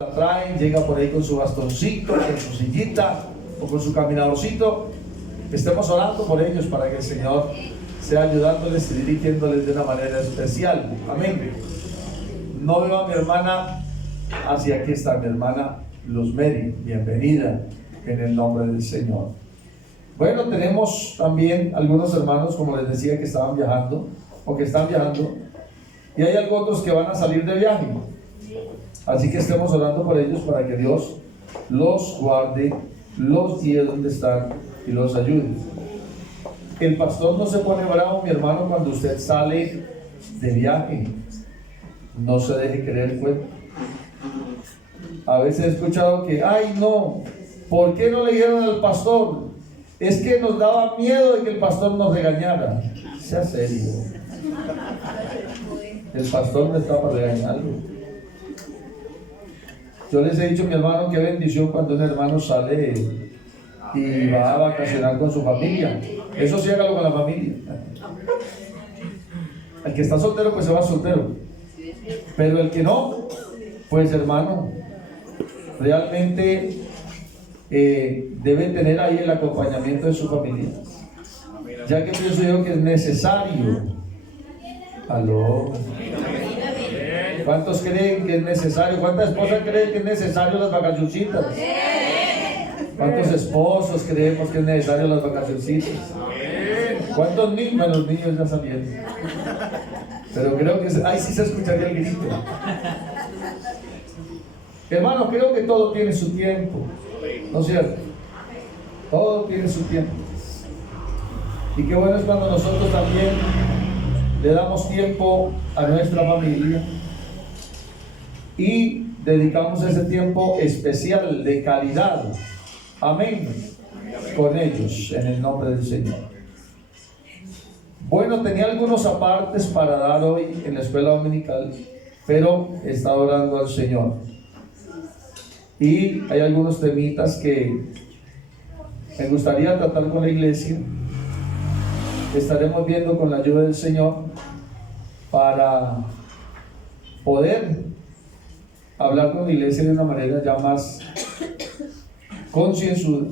La traen, llega por ahí con su bastoncito, con su sillita o con su caminadorcito. Estemos orando por ellos para que el Señor sea ayudándoles y dirigiéndoles de una manera especial. Amén. No veo a mi hermana. Hacia aquí está mi hermana Luz Mary. Bienvenida en el nombre del Señor. Bueno, tenemos también algunos hermanos, como les decía, que estaban viajando o que están viajando, y hay algunos otros que van a salir de viaje. Así que estemos orando por ellos para que Dios los guarde, los guíe donde están y los ayude. El pastor no se pone bravo, mi hermano, cuando usted sale de viaje. No se deje creer el cuento. A veces he escuchado que, ay no, ¿por qué no le dijeron al pastor? Es que nos daba miedo de que el pastor nos regañara. Sea serio. El pastor no está para regañarlo. Yo les he dicho, mi hermano, qué bendición cuando un hermano sale y va a vacacionar con su familia. Eso sí, hágalo con la familia. El que está soltero, pues se va soltero. Pero el que no, pues hermano, realmente debe tener ahí el acompañamiento de su familia. Ya que pienso yo que es necesario. ¿Aló? ¿Cuántos creen que es necesario? ¿Cuántas esposas creen que es necesario las vacacioncitas? ¿Cuántos esposos creemos que es necesario las vacacioncitas? ¿Cuántos niños? Bueno, los niños ya salieron. Pero creo que ahí sí se escucharía el grito. Hermano, creo que todo tiene su tiempo. ¿No es cierto? Todo tiene su tiempo. Y qué bueno es cuando nosotros también le damos tiempo a nuestra familia y dedicamos ese tiempo especial de calidad. Amén. Con ellos, en el nombre del Señor. Bueno, tenía algunos apartes para dar hoy en la escuela dominical, pero he estado orando al Señor. Y hay algunos temitas que me gustaría tratar con la iglesia. Estaremos viendo con la ayuda del Señor para poder hablar con la iglesia de una manera ya más concienzuda.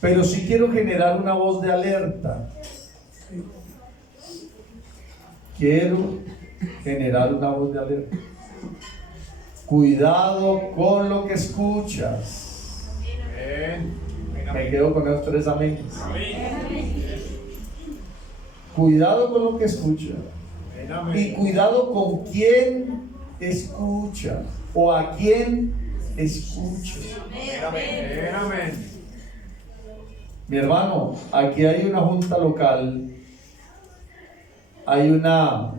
Pero sí quiero generar una voz de alerta. Quiero generar una voz de alerta. Cuidado con lo que escuchas. Me quedo con esos tres amén. Cuidado con lo que escuchas. Y cuidado con quién escucha o a quién escucha. Mi hermano, aquí hay una junta local, hay una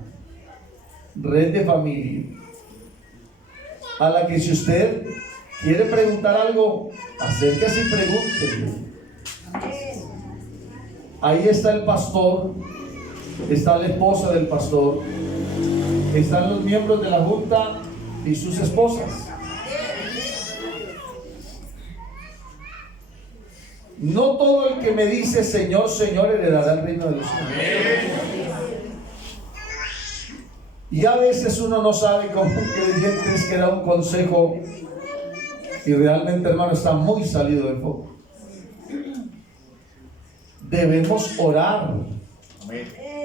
red de familia a la que si usted quiere preguntar algo, acérquese y pregúntele. Ahí está el pastor, está la esposa del pastor, están los miembros de la junta y sus esposas. No todo el que me dice Señor, Señor heredará el reino de los cielos. Y a veces uno no sabe cómo un creyente es que da un consejo y realmente, hermano, está muy salido de foco. Debemos orar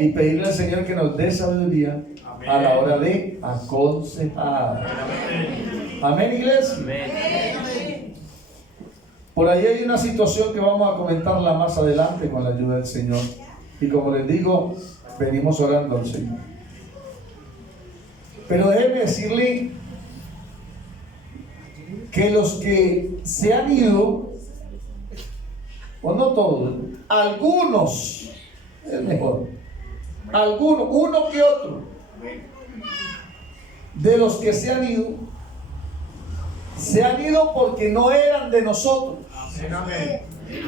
y pedirle al Señor que nos dé sabiduría a la hora de aconsejar. Amén, iglesia. Por ahí hay una situación que vamos a comentarla más adelante con la ayuda del Señor. Y como les digo, venimos orando al Señor. Pero déjeme decirle que los que se han ido, o no todos, algunos, es mejor, algunos, uno que otro, de los que se han ido porque no eran de nosotros.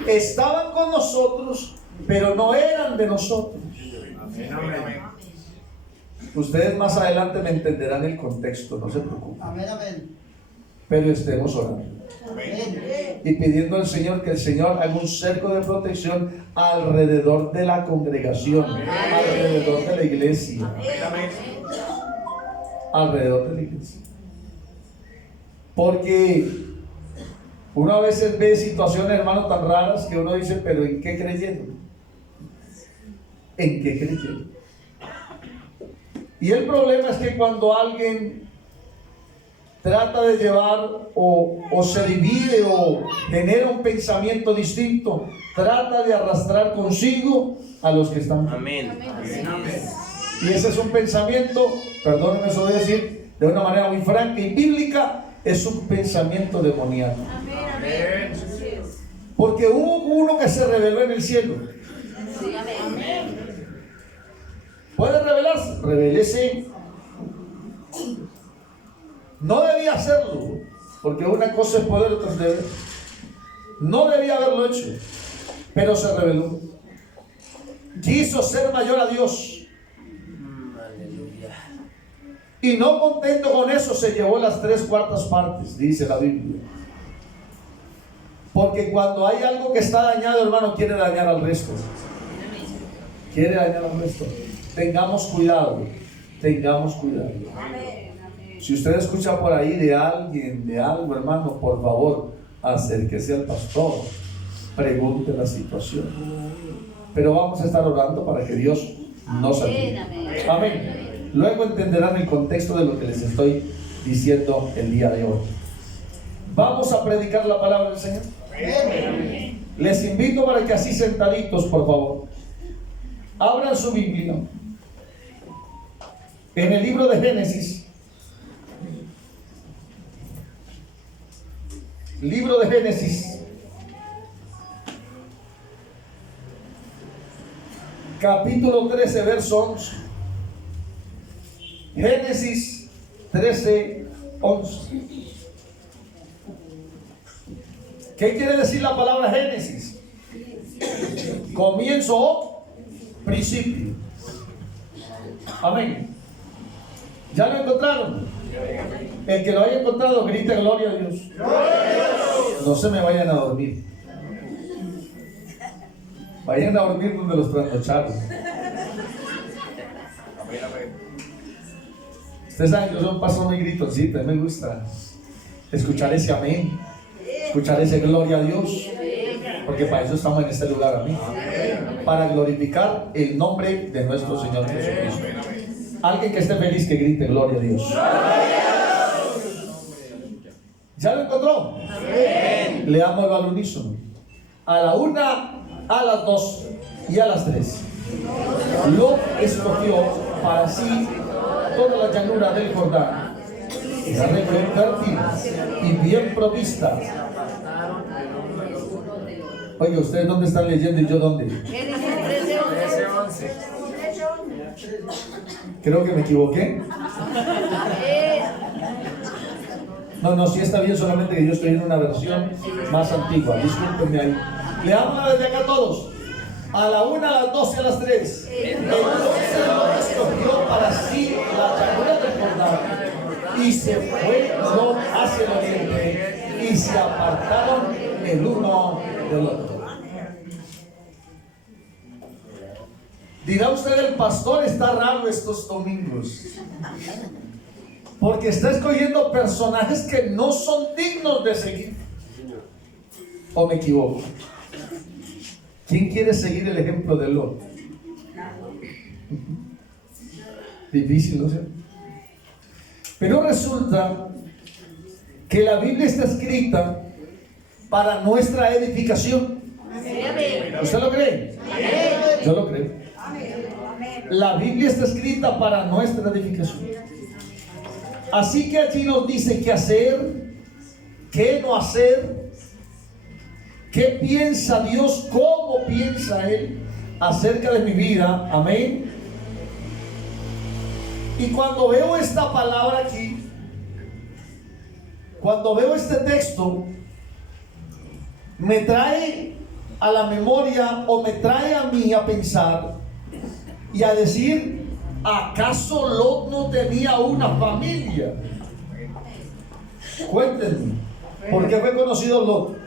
Estaban con nosotros, pero no eran de nosotros. Ustedes más adelante me entenderán el contexto, no se preocupen. Pero estemos orando y pidiendo al Señor que el Señor haga un cerco de protección alrededor de la congregación, alrededor de la iglesia, alrededor de la iglesia. Porque uno a veces ve situaciones, hermano, tan raras que uno dice, pero ¿en qué creyeron? ¿En qué creyeron? Y el problema es que cuando alguien trata de llevar o se divide o genera un pensamiento distinto, trata de arrastrar consigo a los que están. Amén. Y ese es un pensamiento, perdónenme, eso voy a decir de una manera muy franca y bíblica, es un pensamiento demoníaco. Amén. Porque hubo uno que se reveló en el cielo. ¿Puede revelarse? Revélese. No debía hacerlo, porque una cosa es poder, otra es deber. No debía haberlo hecho, pero se reveló. Quiso ser mayor a Dios. Aleluya. Y no contento con eso, se llevó las 3/4 partes, dice la Biblia. Porque cuando hay algo que está dañado, hermano, quiere dañar al resto. Quiere dañar al resto. Tengamos cuidado, tengamos cuidado. Si usted escucha por ahí de alguien, de algo, hermano, por favor, acérquese al pastor, pregunte la situación. Pero vamos a estar orando para que Dios nos ayude. Amén. Luego entenderán el contexto de lo que les estoy diciendo el día de hoy. Vamos a predicar la palabra del Señor. Les invito para que así sentaditos, por favor, abran su Biblia en el libro de Génesis. Libro de Génesis, capítulo 13, verso 11. Génesis 13, 11. ¿Qué quiere decir la palabra Génesis? Comienzo o principio. Amén. ¿Ya lo encontraron? El que lo haya encontrado, grite gloria a Dios. No se me vayan a dormir. Vayan a dormir donde los trasnocharon. Ustedes saben que yo soy un pastor muy gritoncito. A mí me gusta escuchar ese amén, escuchar ese gloria a Dios, porque para eso estamos en este lugar, amén, para glorificar el nombre de nuestro Señor Jesucristo. Alguien que esté feliz, que grite gloria a Dios. ¿Ya lo encontró? Leámoslo al unísono. A la 1, a las 2 y a las 3. Lot escogió para sí toda la llanura del Jordán, la región fértil y bien provista. Oye, ¿ustedes dónde están leyendo y yo dónde? 13:11. Creo que me equivoqué. No, sí está bien, solamente que yo estoy en una versión más antigua. Discúlpenme ahí. Leámosla desde acá todos. A la 1, a las 2 y a las 3. Entonces Lot escogió para sí la llanura del Jordán y se fue Lot hacia el oriente y se apartaron el uno del otro. Dirá usted, el pastor está raro estos domingos, porque está escogiendo personajes que no son dignos de seguir. ¿O me equivoco? ¿Quién quiere seguir el ejemplo de Lot? Difícil, ¿no sé? Pero resulta que la Biblia está escrita para nuestra edificación. ¿Usted lo cree? Yo lo creo. La Biblia está escrita para nuestra edificación. Así que allí nos dice qué hacer, qué no hacer, qué piensa Dios, cómo piensa Él acerca de mi vida. Amén. Y cuando veo esta palabra aquí, cuando veo este texto, me trae a la memoria o me trae a mí a pensar y a decir, ¿acaso Lot no tenía una familia? Cuéntenme, ¿por qué fue conocido Lot?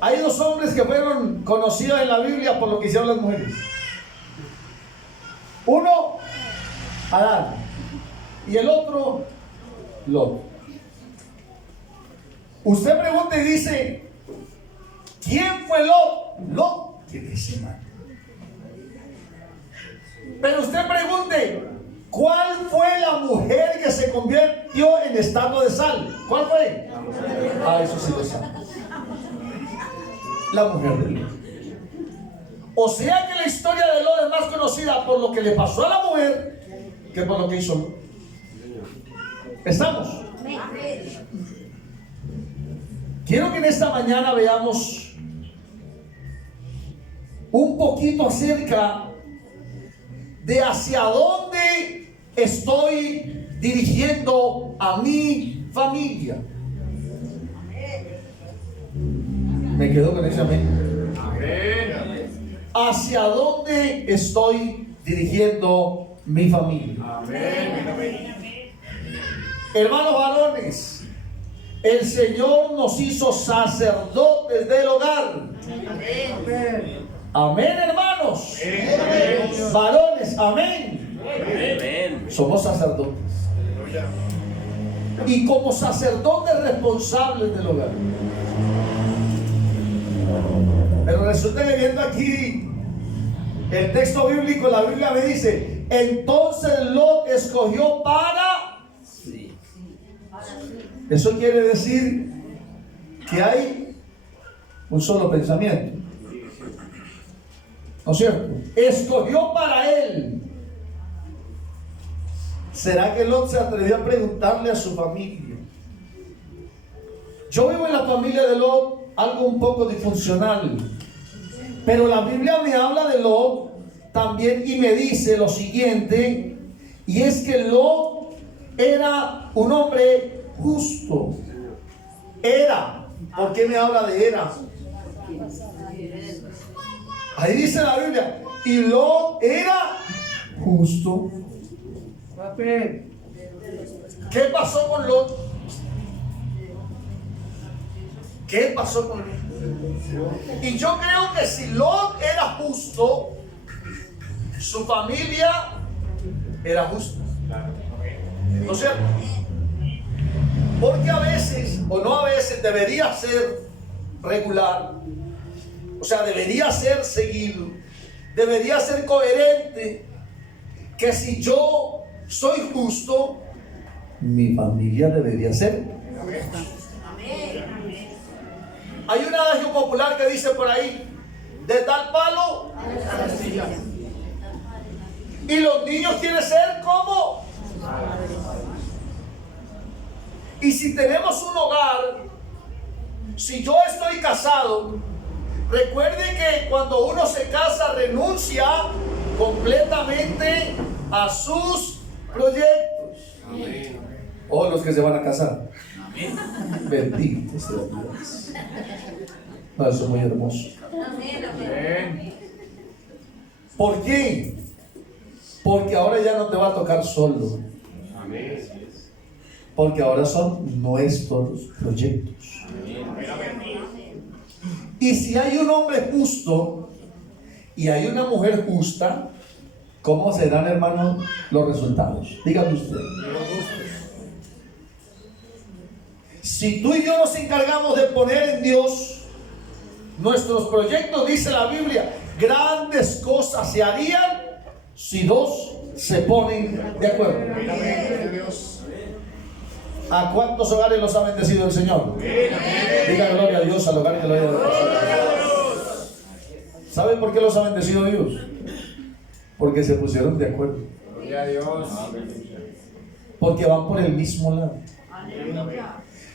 Hay dos hombres que fueron conocidos en la Biblia por lo que hicieron las mujeres. Uno, Adán, y el otro, Lot. Usted pregunta y dice, ¿quién fue Lot? Lot, ¿quién es ese man? Pero usted pregunte, ¿cuál fue la mujer que se convirtió en estatua de sal? ¿Cuál fue? Ah, eso sí lo sabe. La mujer de Lot. O sea que la historia de Lot es más conocida por lo que le pasó a la mujer que por lo que hizo Lot. ¿Estamos? Quiero que en esta mañana veamos un poquito acerca de hacia dónde estoy dirigiendo a mi familia. Me quedo con ese amén. ¿Hacia dónde estoy dirigiendo mi familia? Amén. Hermanos varones, el Señor nos hizo sacerdotes del hogar. Amén, hermanos. Amén. Varones, amén. Amén. Somos sacerdotes. Y como sacerdotes responsables del hogar. Pero resulta que viendo aquí el texto bíblico, la Biblia me dice, entonces Lot escogió para... Sí. Eso quiere decir que hay un solo pensamiento. ¿No es cierto? Escogió para él. ¿Será que Lot se atrevió a preguntarle a su familia? Yo vivo en la familia de Lot, algo un poco disfuncional. Pero la Biblia me habla de Lot también y me dice lo siguiente, y es que Lot era un hombre justo. Era. ¿Por qué me habla de era? Ahí dice la Biblia, y Lot era justo. ¿Qué pasó con Lot? ¿Qué pasó con Lot? Y yo creo que si Lot era justo, su familia era justa. ¿No es cierto? Porque a veces, o no a veces, debería ser regular. O sea, debería ser seguido. Debería ser coherente. Que si yo soy justo, mi familia debería ser. Hay un adagio popular que dice por ahí, de tal palo y los niños quieren ser como. Y si tenemos un hogar, si yo estoy casado, recuerde que cuando uno se casa renuncia completamente a sus proyectos. O los que se van a casar. Bendito sea Dios. No, eso es muy hermoso. ¿Por qué? Porque ahora ya no te va a tocar solo. Porque ahora son nuestros proyectos. Y si hay un hombre justo y hay una mujer justa, ¿cómo serán, hermanos, los resultados? Dígame usted. Si tú y yo nos encargamos de poner en Dios nuestros proyectos, dice la Biblia, grandes cosas se harían si dos se ponen de acuerdo. ¿A cuántos hogares los ha bendecido el Señor? Diga gloria a Dios al hogar que lo haya bendecido. ¿Saben por qué los ha bendecido Dios? Porque se pusieron de acuerdo. Porque van por el mismo lado.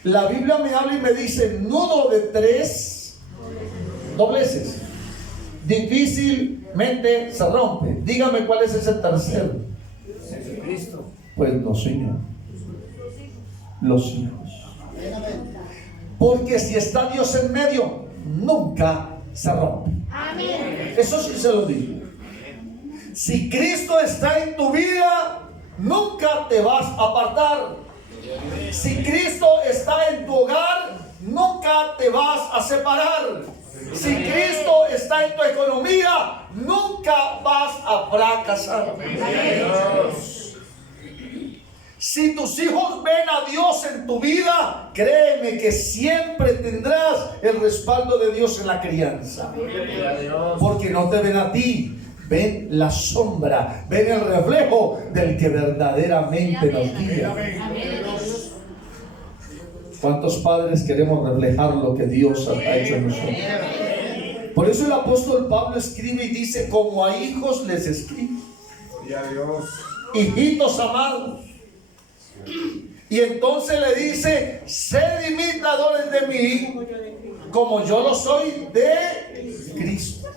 La Biblia me habla y me dice, nudo de 3 dobleces difícilmente se rompe. Dígame cuál es ese tercero. Jesucristo. Pues no, Señor. Los hijos. Porque si está Dios en medio, nunca se rompe. Eso sí se lo digo. Si Cristo está en tu vida, nunca te vas a apartar. Si Cristo está en tu hogar, nunca te vas a separar. Si Cristo está en tu economía, nunca vas a fracasar. Si tus hijos ven a Dios en tu vida, créeme que siempre tendrás el respaldo de Dios en la crianza. Porque no te ven a ti, ven la sombra, ven el reflejo del que verdaderamente nos guía. ¿Cuántos padres queremos reflejar lo que Dios ha hecho en nosotros? Por eso el apóstol Pablo escribe y dice: como a hijos les escribo, hijitos amados. Y entonces le dice: sed imitadores de mí, como yo lo soy de Cristo.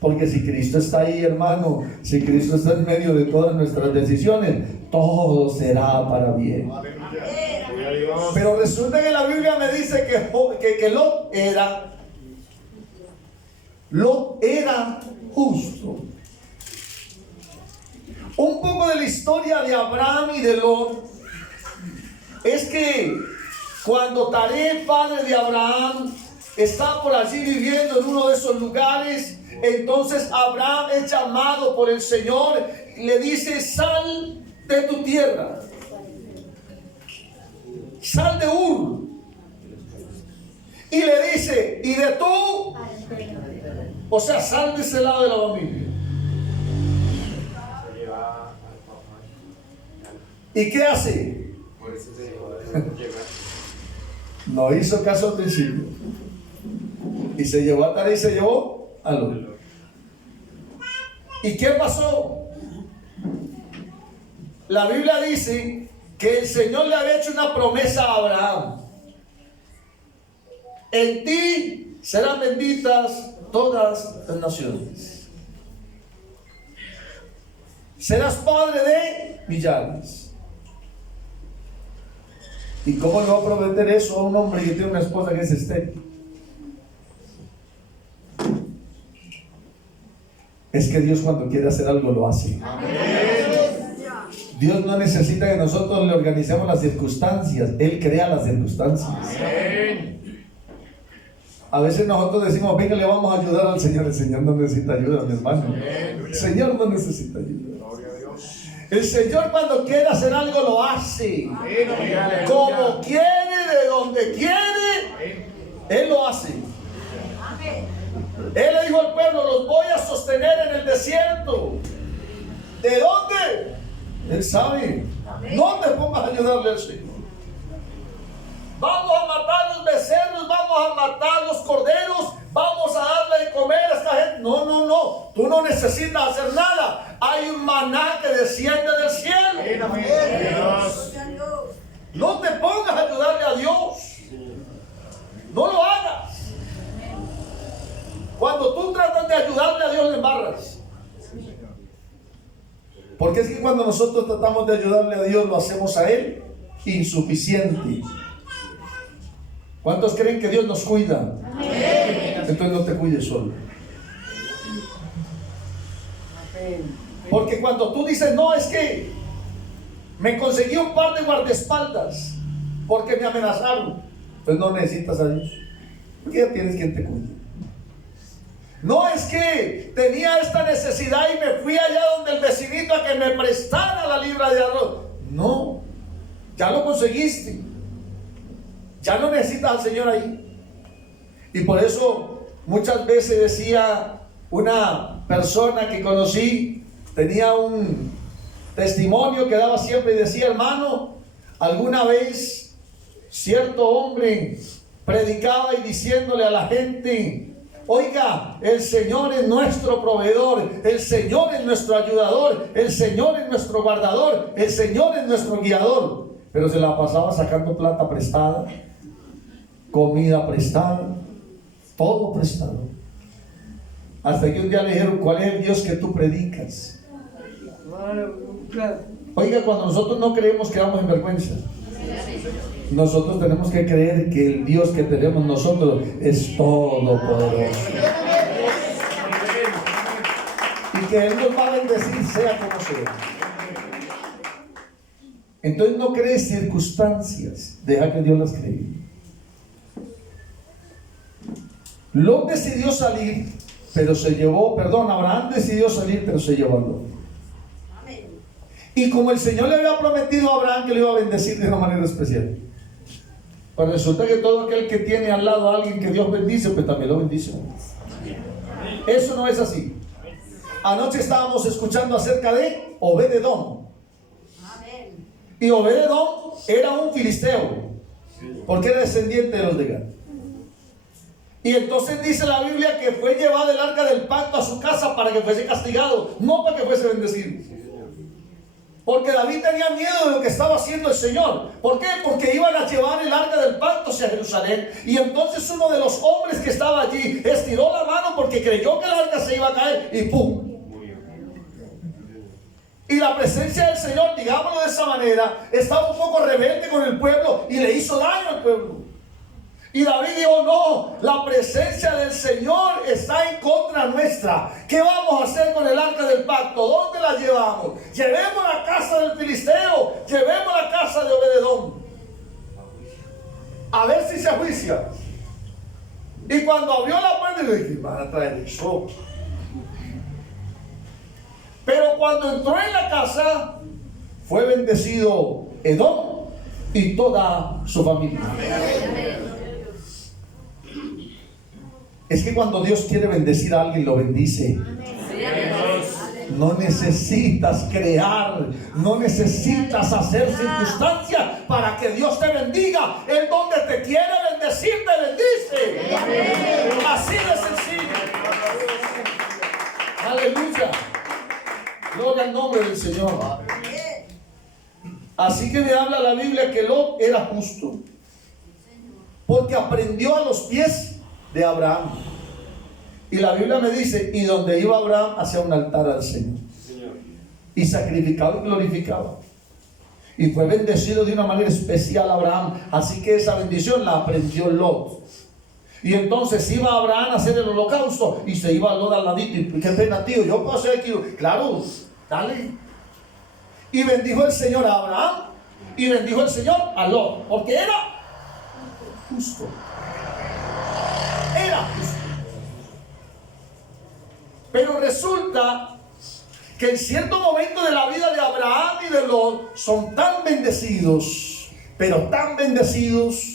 Porque si Cristo está ahí, hermano, si Cristo está en medio de todas nuestras decisiones, todo será para bien. Pero resulta que la Biblia me dice que Lot era justo. Un poco de la historia de Abraham y de Lot es que cuando Taré, padre de Abraham, está por allí viviendo en uno de esos lugares, entonces Abraham es llamado por el Señor y le dice: sal de tu tierra, sal de Ur. Y le dice: y de tú, o sea, sal de ese lado de la familia. ¿Y qué hace? No hizo caso al principio. Y se llevó a Taré y se llevó a Lot. ¿Y qué pasó? La Biblia dice que el Señor le había hecho una promesa a Abraham: en ti serán benditas todas las naciones, serás padre de millares. ¿Y cómo le va a prometer eso a un hombre que tiene una esposa que es estéril? Es que Dios, cuando quiere hacer algo, lo hace. Dios no necesita que nosotros le organicemos las circunstancias, Él crea las circunstancias. A veces nosotros decimos: venga, le vamos a ayudar al Señor. El Señor no necesita ayuda, mi hermano. El Señor no necesita ayuda. El Señor, cuando quiere hacer algo, lo hace. Como quiere, de donde quiere, Él lo hace. Él le dijo al pueblo: los voy a sostener en el desierto. ¿De dónde? Él sabe. No te pongas a ayudarle al Señor. Vamos a matar los becerros, vamos a matar los corderos, vamos a darle de comer a esta gente. No, tú no necesitas hacer nada. Hay un maná que desciende del cielo. No te pongas a ayudarle a Dios. No lo hagas. Cuando tú tratas de ayudarle a Dios, le embarras. Porque es que cuando nosotros tratamos de ayudarle a Dios, lo hacemos a Él insuficiente. ¿Cuántos creen que Dios nos cuida? Entonces no te cuides solo. Porque cuando tú dices: no, es que me conseguí un par de guardaespaldas porque me amenazaron, pues no necesitas a Dios. Porque ya tienes quien te cuide. No, es que tenía esta necesidad y me fui allá donde el vecinito a que me prestara la libra de arroz. No, ya lo conseguiste. Ya no necesitas al Señor ahí. Y por eso muchas veces decía una persona que conocí, tenía un testimonio que daba siempre y decía: hermano, alguna vez cierto hombre predicaba y diciéndole a la gente: oiga, el Señor es nuestro proveedor, el Señor es nuestro ayudador, el Señor es nuestro guardador, el Señor es nuestro guiador. Pero se la pasaba sacando plata prestada, comida prestada, todo prestado. Hasta que un día le dijeron: ¿cuál es el Dios que tú predicas? Oiga, cuando nosotros no creemos, quedamos en vergüenza. Nosotros tenemos que creer que el Dios que tenemos nosotros es todopoderoso y que Él nos va a bendecir sea como sea. Entonces no crees circunstancias, deja que Dios las cree. Lot decidió salir, pero se llevó, Abraham decidió salir, pero se llevó a Lot. Y como el Señor le había prometido a Abraham que le iba a bendecir de una manera especial, pues resulta que todo aquel que tiene al lado a alguien que Dios bendice, pues también lo bendice. Eso no es así. Anoche estábamos escuchando acerca de Obed-Edom. Y Obed-Edom era un filisteo, porque era descendiente de los de Gad. Y entonces dice la Biblia que fue llevado el arca del pacto a su casa para que fuese castigado, no para que fuese bendecido. Porque David tenía miedo de lo que estaba haciendo el Señor. ¿Por qué? Porque iban a llevar el arca del pacto hacia Jerusalén. Y entonces uno de los hombres que estaba allí estiró la mano porque creyó que el arca se iba a caer y ¡pum! Y la presencia del Señor, digámoslo de esa manera, estaba un poco rebelde con el pueblo y le hizo daño al pueblo. Y David dijo: no, la presencia del Señor está en contra nuestra. ¿Qué vamos a hacer con el arca del pacto? ¿Dónde la llevamos? Llevemos a la casa del filisteo, llevemos a la casa de Obed-Edom, a ver si se juicia. Y cuando abrió la puerta, le dije: van a traer eso. Pero cuando entró en la casa, fue bendecido Edom y toda su familia. Es que cuando Dios quiere bendecir a alguien, lo bendice. No necesitas crear, no necesitas hacer circunstancias para que Dios te bendiga. Él donde te quiere bendecir, te bendice. Así de sencillo. Aleluya. Gloria al nombre del Señor. Así que me habla la Biblia que Lot era justo, porque aprendió a los pies de Abraham. Y la Biblia me dice: y donde iba Abraham, hacía un altar al Señor, y sacrificaba y glorificaba. Y fue bendecido de una manera especial Abraham. Así que esa bendición la aprendió Lot. Y entonces iba Abraham a hacer el holocausto y se iba Lot al ladito. Y qué pena, tío, yo puedo hacer aquí. Claro, dale. Y bendijo el Señor a Abraham y bendijo el Señor a Lot, porque era justo. Era justo. Pero resulta que en cierto momento de la vida de Abraham y de Lot son tan bendecidos, pero tan bendecidos,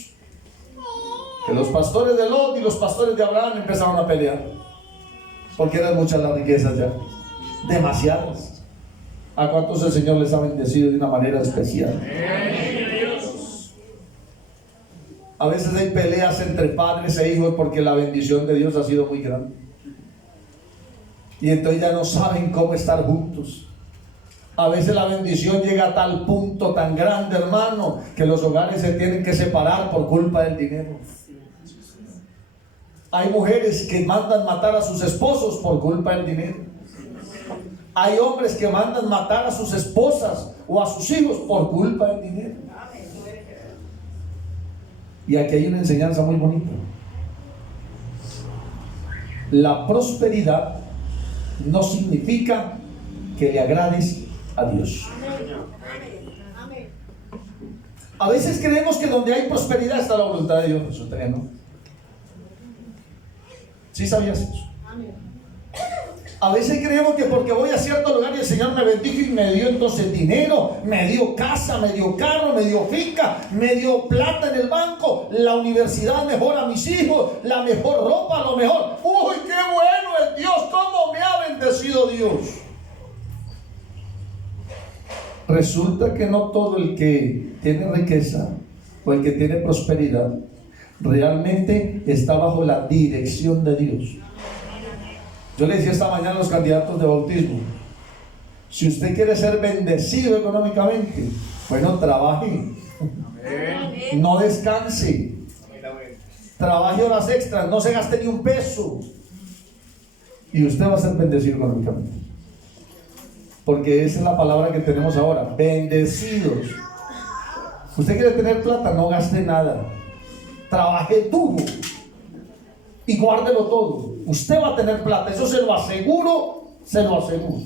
que los pastores de Lot y los pastores de Abraham empezaron a pelear, porque eran muchas las riquezas ya, demasiadas. ¿A cuántos el Señor les ha bendecido de una manera especial? A veces hay peleas entre padres e hijos porque la bendición de Dios ha sido muy grande. Y entonces ya no saben cómo estar juntos. A veces la bendición llega a tal punto tan grande, hermano, que los hogares se tienen que separar por culpa del dinero. Hay mujeres que mandan matar a sus esposos por culpa del dinero. Hay hombres que mandan matar a sus esposas o a sus hijos por culpa del dinero. Y aquí hay una enseñanza muy bonita. La prosperidad no significa que le agrades a Dios. A veces creemos que donde hay prosperidad está la voluntad de Dios. Resulta que no. ¿Sí sabías eso? A veces creemos que porque voy a cierto lugar y el Señor me bendijo y me dio entonces dinero, me dio casa, me dio carro, me dio finca, me dio plata en el banco, la universidad mejor a mis hijos, la mejor ropa, lo mejor. ¡Uy, qué bueno es Dios! ¿Cómo me ha bendecido Dios? Resulta que no todo el que tiene riqueza o el que tiene prosperidad realmente está bajo la dirección de Dios. Yo le decía esta mañana a los candidatos de bautismo: si usted quiere ser bendecido económicamente, bueno, trabaje. No descanse. Trabaje horas extras, no se gaste ni un peso. Y usted va a ser bendecido económicamente. Porque esa es la palabra que tenemos ahora: bendecidos. Usted quiere tener plata, no gaste nada. Trabaje duro y guárdelo todo. Usted va a tener plata, eso se lo aseguro, se lo aseguro.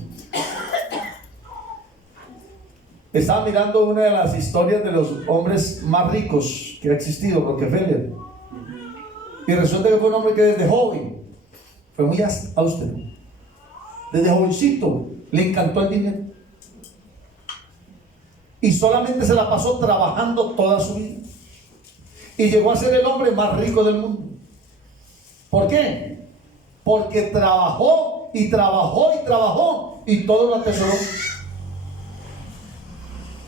Estaba mirando una de las historias de los hombres más ricos que ha existido, Rockefeller. Y resulta que fue un hombre que desde joven fue muy austero. Desde jovencito le encantó el dinero. y solamente se la pasó trabajando toda su vida. Y llegó a ser el hombre más rico del mundo. ¿Por qué? Porque trabajó y trabajó y trabajó y todo lo atesoró.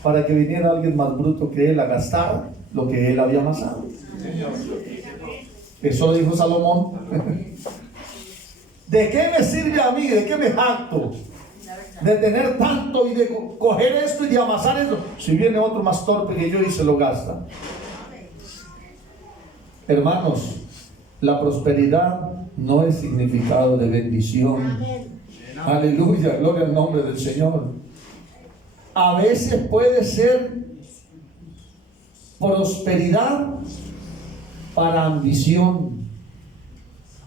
Para que viniera alguien más bruto que él a gastar lo que él había amasado. Eso lo dijo Salomón. ¿De qué me sirve a mí? ¿De qué me jacto? De tener tanto y de coger esto y de amasar esto. Si viene otro más torpe que yo y se lo gasta. Hermanos, la prosperidad no es significado de bendición. Aleluya, gloria al nombre del Señor. A veces puede ser prosperidad para ambición.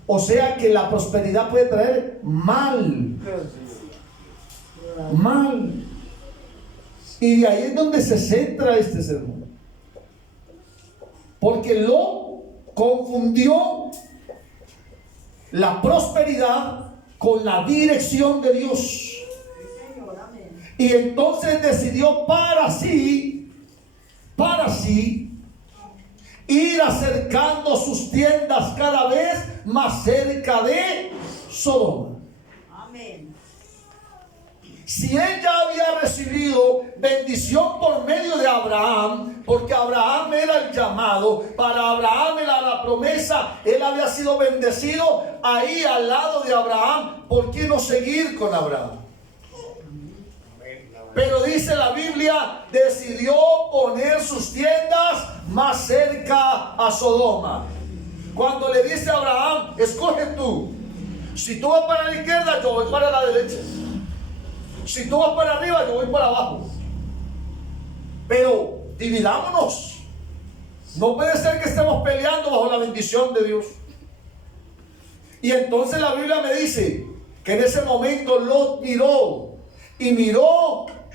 O sea que la prosperidad puede traer mal. Y de ahí es donde se centra este sermón. Porque Lot confundió la prosperidad con la dirección de Dios. Y entonces decidió para sí, ir acercando sus tiendas cada vez más cerca de Sodoma. Amén. Si él ya había recibido bendición por medio de Abraham, porque Abraham era el llamado, para Abraham era la promesa, él había sido bendecido ahí al lado de Abraham, ¿por qué no seguir con Abraham? Pero dice la Biblia, decidió poner sus tiendas más cerca a Sodoma. Cuando le dice a Abraham, escoge tú. Si tú vas para la izquierda, yo voy para la derecha. Si tú vas para arriba, yo voy para abajo. Pero dividámonos. No puede ser que estemos peleando bajo la bendición de Dios. Y entonces la Biblia me dice que en ese momento Lot miró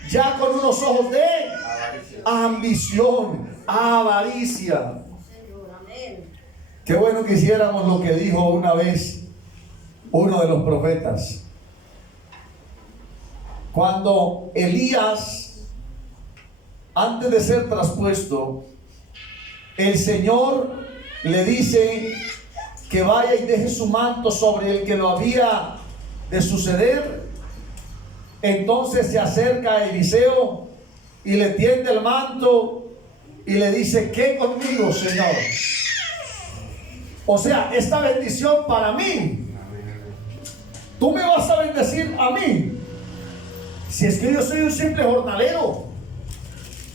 ya con unos ojos de ambición, avaricia. Qué bueno que hiciéramos lo que dijo una vez uno de los profetas. Cuando Elías, antes de ser traspuesto, el Señor le dice que vaya y deje su manto sobre el que lo había de suceder. Entonces se acerca a Eliseo y le tiende el manto y le dice, ¿qué conmigo, Señor? O sea, esta bendición para mí. Tú me vas a bendecir a mí. Si es que yo soy un simple jornalero,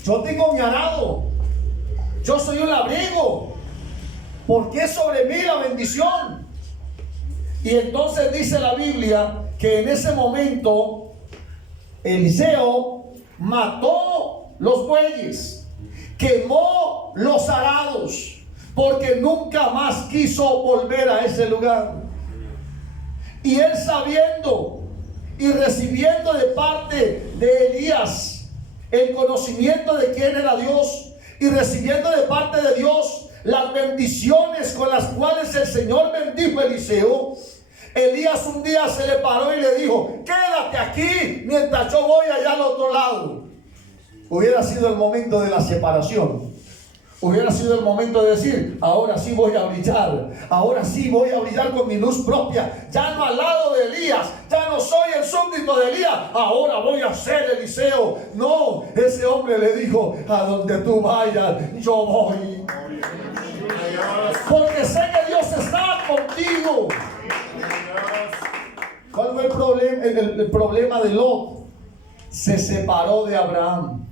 yo tengo mi arado, yo soy un labriego, ¿por qué sobre mí la bendición? Y entonces dice la Biblia que en ese momento Eliseo mató los bueyes, quemó los arados, porque nunca más quiso volver a ese lugar. Y él, sabiendo y recibiendo de parte de Elías el conocimiento de quién era Dios, y recibiendo de parte de Dios las bendiciones con las cuales el Señor bendijo a Eliseo, Elías un día se le paró y le dijo, quédate aquí mientras yo voy allá al otro lado. Hubiera sido el momento de la separación. Hubiera sido el momento de decir, ahora sí voy a brillar, ahora sí voy a brillar con mi luz propia, ya no al lado de Elías, ya no soy el súbdito de Elías, ahora voy a ser Eliseo. No, ese hombre le dijo, a donde tú vayas, yo voy. Porque sé que Dios está contigo. ¿Cuál fue el problema? El problema de Lot. Se separó de Abraham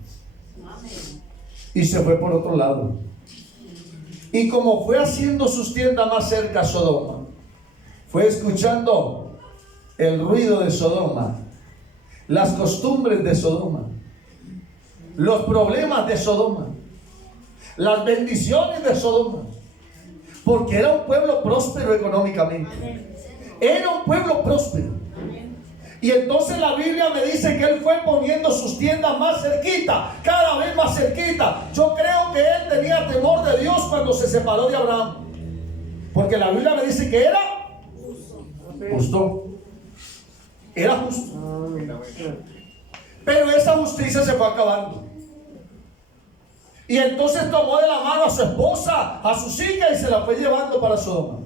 y se fue por otro lado. Y como fue haciendo sus tiendas más cerca a Sodoma, fue escuchando el ruido de Sodoma, las costumbres de Sodoma, los problemas de Sodoma, las bendiciones de Sodoma, porque era un pueblo próspero económicamente. Era un pueblo próspero. Y entonces la Biblia me dice que él fue poniendo sus tiendas más cerquita, cada vez más cerquita. Yo creo que él tenía temor de Dios cuando se separó de Abraham, porque la Biblia me dice que era justo. Era justo. Pero esa justicia se fue acabando. Y entonces tomó de la mano a su esposa, a sus hijas, y se la fue llevando para Sodoma.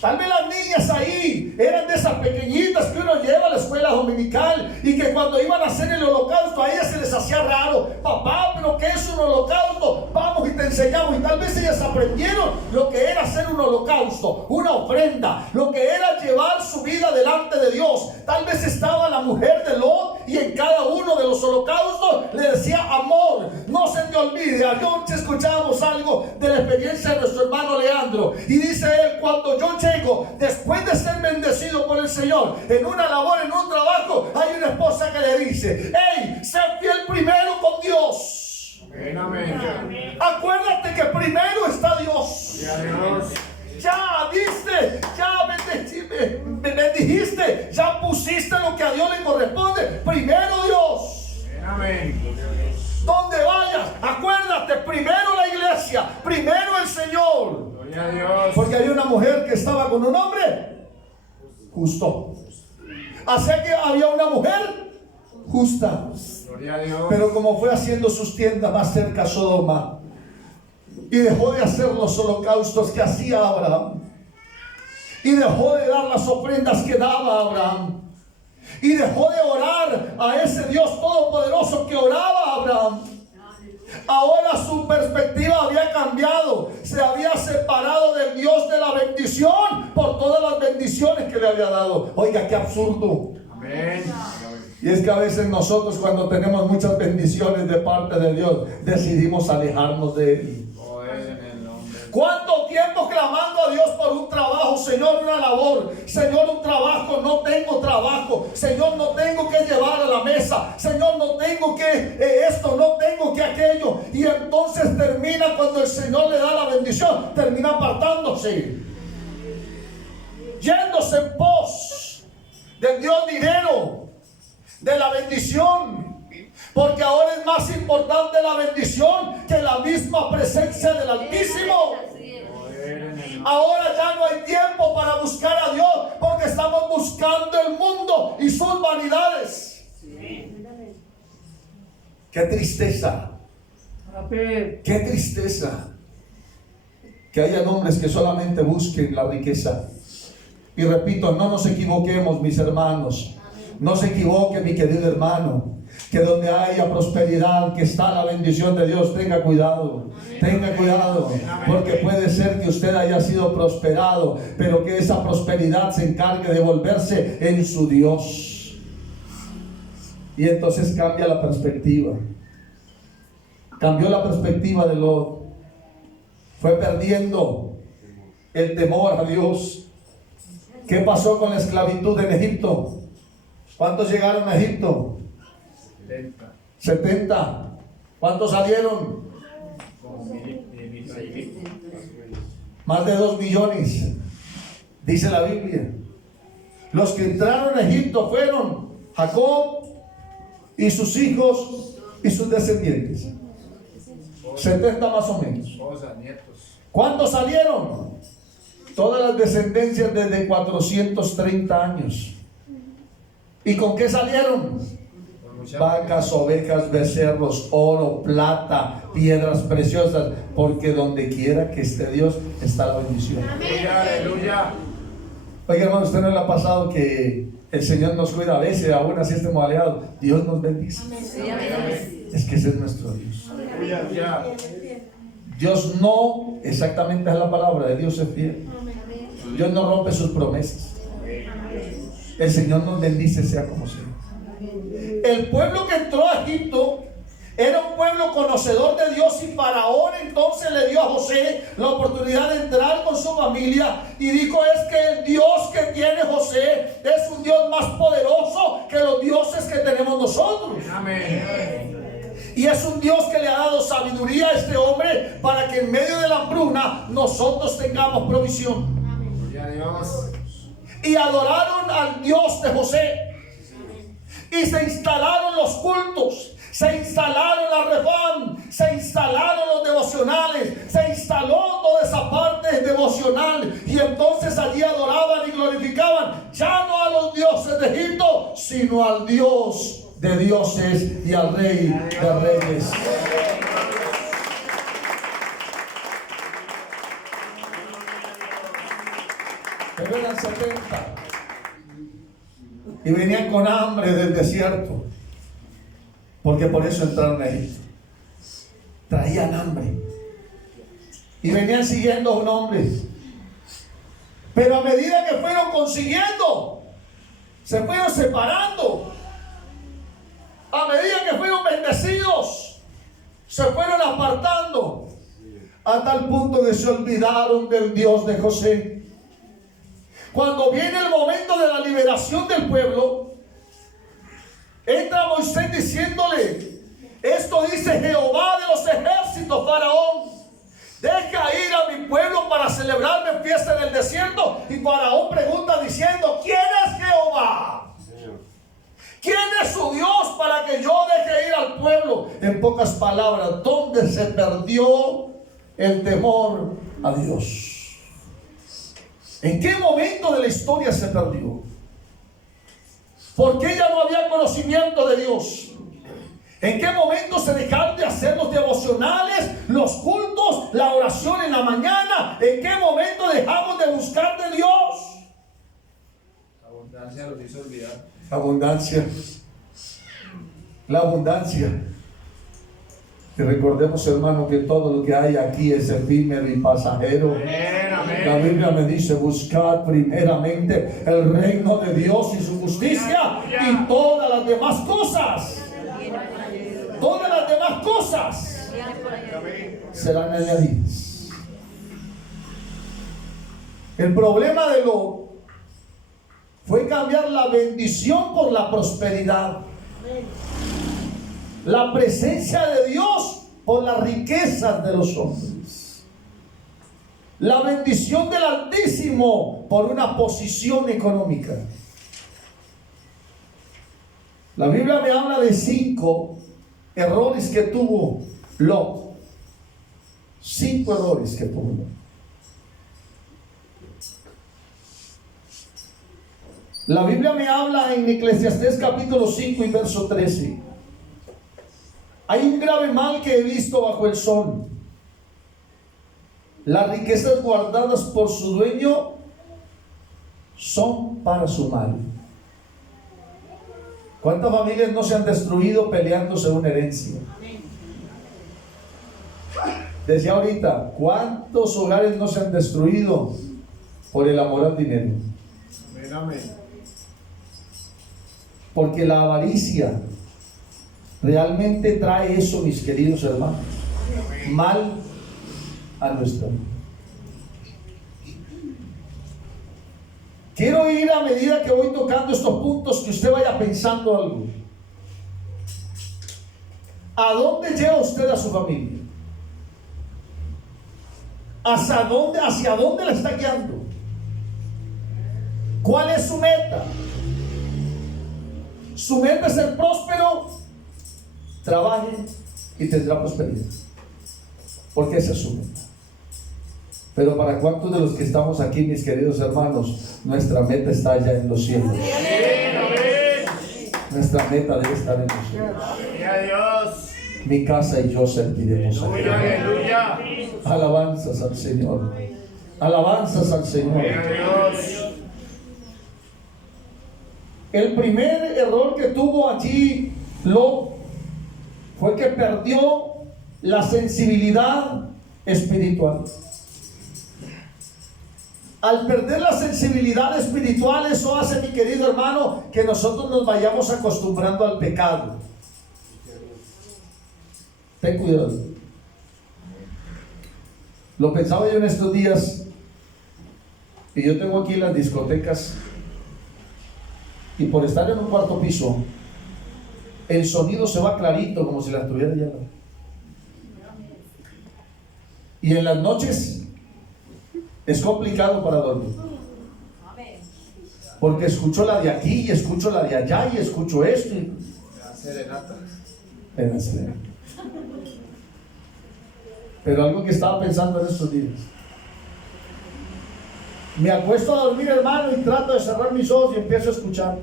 Tal vez las niñas ahí eran de esas pequeñitas que uno lleva a la escuela dominical y que cuando iban a hacer el holocausto a ellas se les hacía raro. Papá, ¿pero qué es un holocausto? Vamos y te enseñamos. Y tal vez ellas aprendieron lo que era hacer un holocausto, una ofrenda, lo que era llevar su vida delante de Dios. Tal vez estaba la mujer de Lot y en cada uno de los holocaustos le decía: amor, no se te olvide. Anoche escuchábamos algo de la experiencia de nuestro hermano Leandro y dice él: cuando yo llego, después de ser bendecido por el Señor, en una labor, en un trabajo, hay una esposa que le dice: hey, sé fiel primero con Dios. Amén. Acuérdate que primero está Dios. Ya diste, ya bendijiste, ya pusiste lo que a Dios le corresponde. Primero Dios. Amén. Donde vayas, acuérdate, primero la iglesia, primero el Señor. Gloria a Dios. Porque había una mujer que estaba con un hombre justo. Así que había una mujer justa. Gloria a Dios. Pero como fue haciendo sus tiendas más cerca a Sodoma y dejó de hacer los holocaustos que hacía Abraham, y dejó de dar las ofrendas que daba Abraham, y dejó de orar a ese Dios todopoderoso que oraba Abraham, ahora su perspectiva había cambiado. Se había separado del Dios de la bendición por todas las bendiciones que le había dado. Oiga, qué absurdo. Amén. Y es que a veces nosotros, cuando tenemos muchas bendiciones de parte de Dios, decidimos alejarnos de Él. ¿Cuánto tiempo clamando a Dios por un trabajo? Señor, una labor. Señor, un trabajo. No tengo trabajo. Señor, no tengo que llevar a la mesa. Señor, no tengo que esto, no tengo que aquello. Y entonces termina, cuando el Señor le da la bendición, termina apartándose, yéndose en pos del Dios dinero, de la bendición. Porque ahora es más importante la bendición que la misma presencia del Altísimo. Ahora ya no hay tiempo para buscar a Dios, porque estamos buscando el mundo y sus vanidades. Qué tristeza. Qué tristeza que hayan hombres que solamente busquen la riqueza. Y repito, no nos equivoquemos, mis hermanos. No se equivoque, mi querido hermano. Que donde haya prosperidad, que está la bendición de Dios, tenga cuidado, porque puede ser que usted haya sido prosperado, pero que esa prosperidad se encargue de volverse en su Dios. Y entonces cambia la perspectiva. Cambió la perspectiva de Lot. Fue perdiendo el temor a Dios. ¿Qué pasó con la esclavitud en Egipto? ¿Cuántos llegaron a Egipto? 70. ¿Cuántos salieron? Más de 2 millones, dice la Biblia. Los que entraron a Egipto fueron Jacob y sus hijos y sus descendientes. 70 más o menos. ¿Cuántos salieron? Todas las descendencias desde 430 años. ¿Y con qué salieron? Vacas, ovejas, becerros, oro, plata, piedras preciosas, porque donde quiera que esté Dios está la bendición. Aleluya. Oiga, hermano, ¿usted no le ha pasado que el Señor nos cuida a veces, aún así estemos alejados? Dios nos bendice. Es que ese es nuestro Dios. Dios no, exactamente es la palabra de Dios, es fiel. Dios no rompe sus promesas. El Señor nos bendice, sea como sea. El pueblo que entró a Egipto era un pueblo conocedor de Dios, y Faraón entonces le dio a José la oportunidad de entrar con su familia y dijo: es que el Dios que tiene José es un Dios más poderoso que los dioses que tenemos nosotros. Amén. Y es un Dios que le ha dado sabiduría a este hombre para que en medio de la hambruna nosotros tengamos provisión. Y adoraron al Dios de José. Y se instalaron los cultos, se instalaron la refán, se instalaron los devocionales, se instaló toda esa parte devocional. Y entonces allí adoraban y glorificaban ya no a los dioses de Egipto, sino al Dios de dioses y al Rey de reyes. eran 70. Y venían con hambre del desierto. Porque por eso entraron a Egipto. Traían hambre. Y venían siguiendo a un hombre. Pero a medida que fueron consiguiendo, se fueron separando. A medida que fueron bendecidos, se fueron apartando. A tal punto que se olvidaron del Dios de José. Cuando viene el momento de la liberación del pueblo, entra Moisés diciéndole: esto dice Jehová de los ejércitos, Faraón, deja ir a mi pueblo para celebrarme fiesta en el desierto. Y Faraón pregunta diciendo: ¿quién es Jehová? ¿Quién es su Dios para que yo deje ir al pueblo? En pocas palabras, ¿dónde se perdió el temor a Dios? ¿En qué momento de la historia se perdió? ¿Por qué ya no había conocimiento de Dios? ¿En qué momento se dejaron de hacer los devocionales, los cultos, la oración en la mañana? ¿En qué momento dejamos de buscar de Dios? La abundancia los hizo olvidar. Abundancia. La abundancia. Y recordemos, hermano, que todo lo que hay aquí es efímero y pasajero. Amén, amén. La Biblia me dice: buscad primeramente el reino de Dios y su justicia, y todas las demás cosas, serán añadidas. El problema de Lot fue cambiar la bendición por la prosperidad, la presencia de Dios por las riquezas de los hombres, la bendición del Altísimo por una posición económica. La Biblia me habla de 5 errores que tuvo Lot. 5 errores que tuvo Lot. La Biblia me habla en Eclesiastés capítulo 5 y verso 13. Hay un grave mal que he visto bajo el sol: las riquezas guardadas por su dueño son para su mal. ¿Cuántas familias no se han destruido peleándose una herencia? Decía ahorita, ¿cuántos hogares no se han destruido por el amor al dinero? Amén, amén. Porque la avaricia realmente trae eso, mis queridos hermanos, mal a nuestra vida. Quiero ir, a medida que voy tocando estos puntos, que usted vaya pensando algo. ¿A dónde lleva usted a su familia? ¿Hacia dónde la está guiando? ¿Cuál es su meta? ¿Su meta es ser próspero? Trabaje y tendrá prosperidad, porque esa es su meta. Pero para cuántos de los que estamos aquí, mis queridos hermanos, nuestra meta está allá en los cielos. Nuestra meta debe estar en los cielos. Gloria a Dios. Mi casa y yo serviremos a Dios. Aleluya. Alabanzas al Señor. Alabanzas al Señor. Gloria a Dios. El primer error que tuvo allí Lot fue que perdió la sensibilidad espiritual. Al perder la sensibilidad espiritual, eso hace, mi querido hermano, que nosotros nos vayamos acostumbrando al pecado. Ten cuidado. Lo pensaba yo en estos días, y yo tengo aquí las discotecas, y por estar en un cuarto piso, el sonido se va clarito, como si la estuviera allá. Y en las noches es complicado para dormir, porque escucho la de aquí y escucho la de allá y escucho esto y... La serenata. En la serenata. Pero algo que estaba pensando en estos días: me acuesto a dormir, hermano, y trato de cerrar mis ojos y empiezo a escuchar.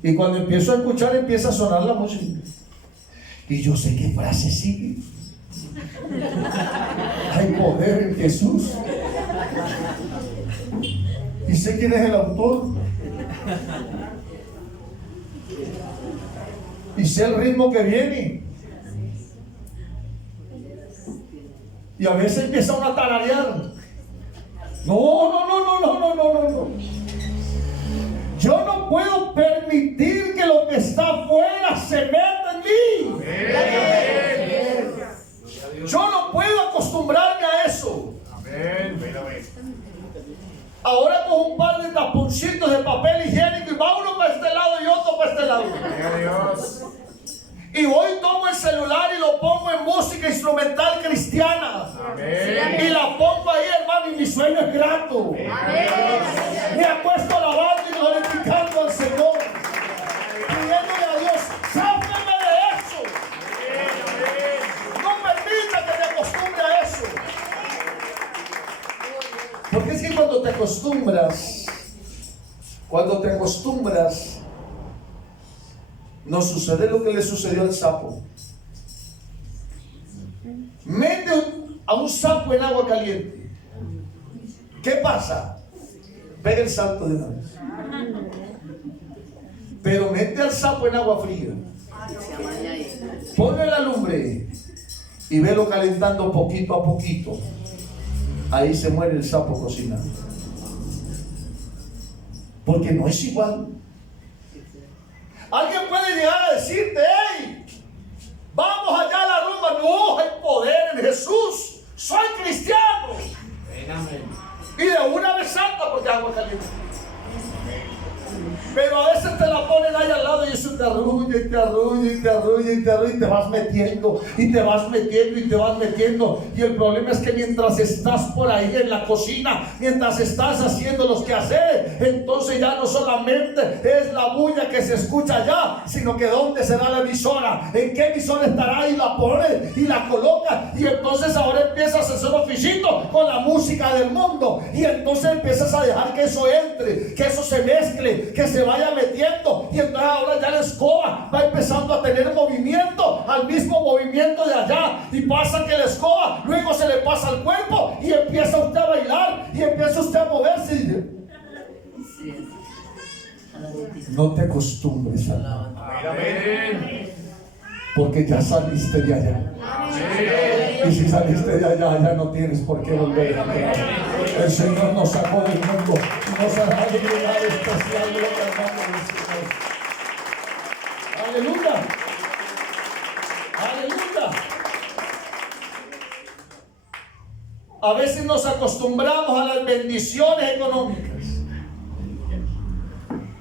Y cuando empiezo a escuchar, empieza a sonar la música. Y yo sé qué frase sigue. Hay poder en Jesús. y sé quién es el autor. Y sé el ritmo que viene. Y a veces empieza uno a tararear. No. Yo no puedo permitir que lo que está afuera se meta en mí. Yo no puedo acostumbrarme a eso. Ahora con un par de taponcitos de papel higiénico y va uno para este lado y otro para este lado. Y hoy tomo el celular y lo pongo en música instrumental cristiana. Y la pongo ahí, hermano, y mi sueño es grato. Me acuesto alabando y glorificando al Señor, pidiéndole a Dios, sáfeme de eso. No permita que me acostumbre a eso. Porque es que cuando te acostumbras, no sucede lo que le sucedió al sapo. Mete a un sapo en agua caliente. ¿Qué pasa? Pega el salto de una vez. Pero mete al sapo en agua fría. Ponle la lumbre y velo calentando poquito a poquito. Ahí se muere el sapo cocinando. Porque no es igual. Alguien puede llegar a decirte, hey, vamos allá a la rumba. No, hay poder en Jesús. Soy cristiano. Y de una vez salta porque agua caliente. Pero a veces te la ponen ahí al lado y eso te arrulla y te arrulla y te arrulla y te arrulla y te vas metiendo y te vas metiendo y te vas metiendo. Y el problema es que mientras estás por ahí en la cocina, mientras estás haciendo los quehaceres, entonces ya no solamente es la bulla que se escucha allá, sino que dónde será la emisora, en qué emisora estará, y la pones y la colocas, y entonces ahora empiezas a hacer oficito con la música del mundo, y entonces empiezas a dejar que eso entre, que eso se mezcle, que se vaya metiendo, y entonces ahora ya la escoba va empezando a tener movimiento, al mismo movimiento de allá, y pasa que la escoba luego se le pasa al cuerpo y empieza usted a bailar y empieza usted a moverse. No te acostumbres a porque ya saliste de allá. Y si saliste de allá, ya no tienes por qué volver a entrar. El Señor nos sacó del mundo y nos ha dado un lugar especial. Aleluya. Aleluya. A veces nos acostumbramos a las bendiciones económicas.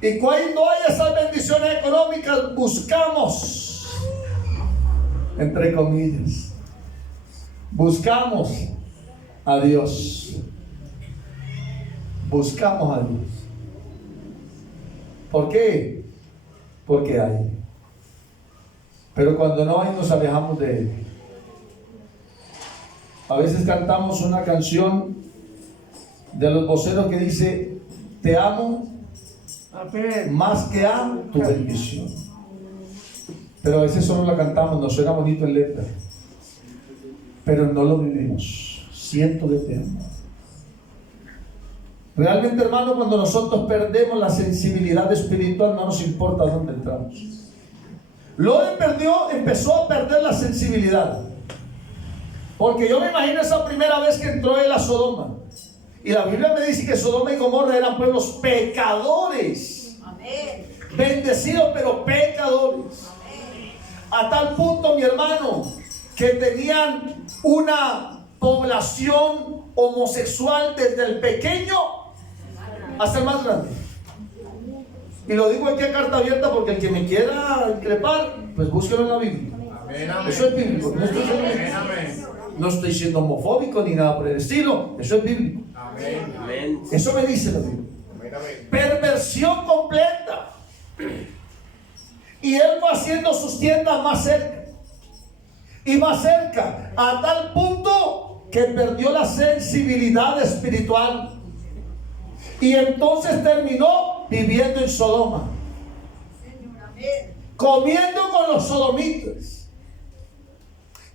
Y cuando hay esas bendiciones económicas, buscamos, entre comillas, buscamos a Dios. Buscamos a Dios. ¿Por qué? Porque hay. Pero cuando no hay, nos alejamos de Él. A veces cantamos una canción de los voceros que dice: te amo más que a tu bendición. Pero a veces solo la cantamos, nos suena bonito en letra, pero no lo vivimos. Siento de te amo. Realmente, hermano, cuando nosotros perdemos la sensibilidad espiritual, no nos importa dónde entramos. Lot empezó a perder la sensibilidad, porque yo me imagino esa primera vez que entró él a Sodoma. Y la Biblia me dice que Sodoma y Gomorra eran pueblos pecadores. Amén. Bendecidos, pero pecadores. Amén. A tal punto, mi hermano, que tenían una población homosexual desde el pequeño hasta el más grande. Y lo digo aquí a carta abierta porque el que me quiera increpar, pues búsquelo en la Biblia. Amén, amén. Eso es bíblico. No estoy siendo homofóbico ni nada por el estilo. Eso es bíblico. Amén. Eso me dice la Biblia. Amén. Perversión completa. Y él va haciendo sus tiendas más cerca y más cerca, a tal punto que perdió la sensibilidad espiritual. Y entonces terminó viviendo en Sodoma, comiendo con los sodomitas,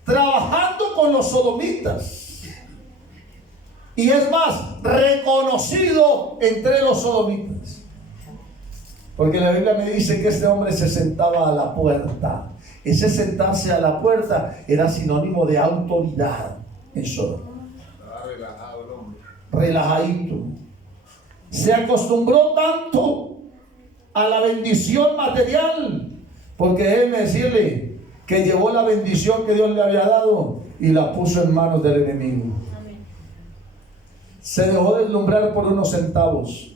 trabajando con los sodomitas. Y es más, reconocido entre los sodomitas. Porque la Biblia me dice que este hombre se sentaba a la puerta. Ese sentarse a la puerta era sinónimo de autoridad en Sodoma. Estaba relajado el hombre. Relajadito. Se acostumbró tanto a la bendición material, porque déjeme decirle que llevó la bendición que Dios le había dado y la puso en manos del enemigo. Se dejó deslumbrar por unos centavos,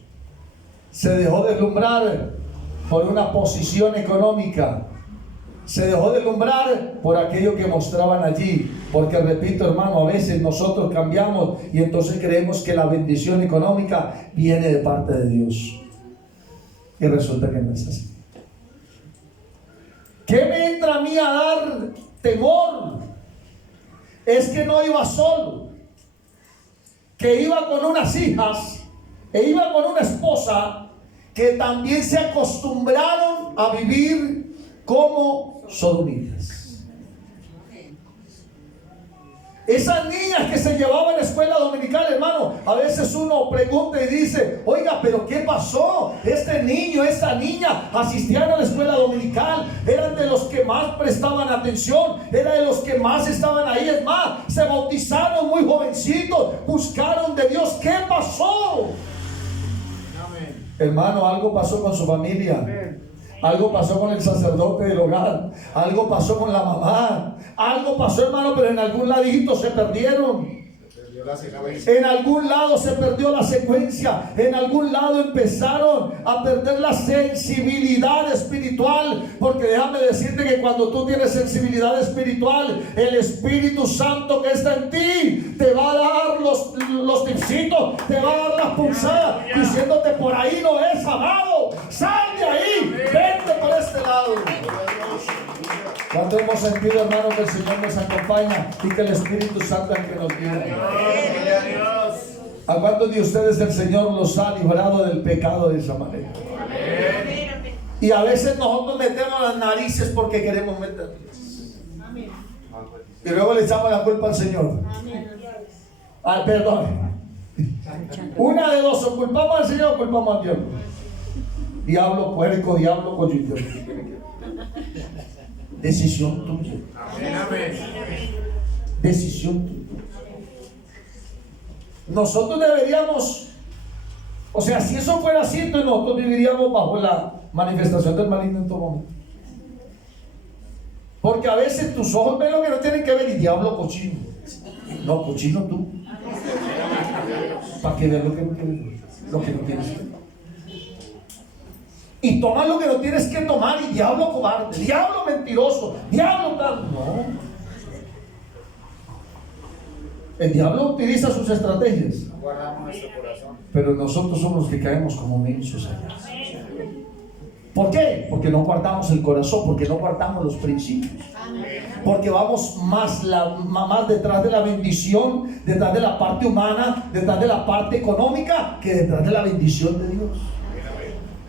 se dejó deslumbrar por una posición económica, se dejó deslumbrar por aquello que mostraban allí. Porque repito, hermano, a veces nosotros cambiamos y entonces creemos que la bendición económica viene de parte de Dios, y resulta que no es así. ¿Qué me entra a mí a dar temor? Es que no iba solo, que iba con unas hijas e iba con una esposa que también se acostumbraron a vivir como sodomitas. Esas niñas que se llevaban a la escuela dominical, hermano, a veces uno pregunta y dice: oiga, pero ¿qué pasó? Este niño, esta niña asistían a la escuela dominical, eran de los que más prestaban atención, eran de los que más estaban ahí. Es más, se bautizaron muy jovencitos, buscaron de Dios. ¿Qué pasó? Amén. Hermano, algo pasó con su familia. Amén. Algo pasó con el sacerdote del hogar, algo pasó con la mamá, algo pasó, hermano, pero en algún ladito se perdieron. Se perdió la secuencia. En algún lado se perdió la secuencia, en algún lado empezaron a perder la sensibilidad espiritual. Porque déjame decirte que cuando tú tienes sensibilidad espiritual, el Espíritu Santo que está en ti te va a dar los tipsitos, te va a dar las punzadas, diciéndote: por ahí no es, amado, sal de ahí, vente por este lado. ¿Cuánto hemos sentido, hermano, que el Señor nos acompaña y que el Espíritu Santo es el que nos guía? Gloria a Dios. ¿A cuántos de ustedes el Señor los ha librado del pecado de esa manera? Amén. Y a veces nosotros metemos las narices porque queremos meterlas. Y luego le echamos la culpa al Señor. Al perdón. Una de dos: o culpamos al Señor o culpamos al diablo. Diablo puerco, diablo cochito. Decisión tuya. Amén. Amén. Decisión tuya. Nosotros deberíamos, o sea, si eso fuera así, entonces nosotros viviríamos bajo la manifestación del maligno en todo momento. Porque a veces tus ojos ven lo que no tienen que ver y diablo cochino. No, cochino tú. Para que veas lo que no tienes que ver. Y tomas lo que no tienes que tomar, y diablo cobarde, diablo mentiroso, diablo tal. No. El diablo utiliza sus estrategias, No guardamos nuestro corazón. pero nosotros somos los que caemos como mensos allá. ¿Por qué? Porque no guardamos el corazón, porque no guardamos los principios. Porque vamos más detrás de la bendición, detrás de la parte humana, detrás de la parte económica, que detrás de la bendición de Dios.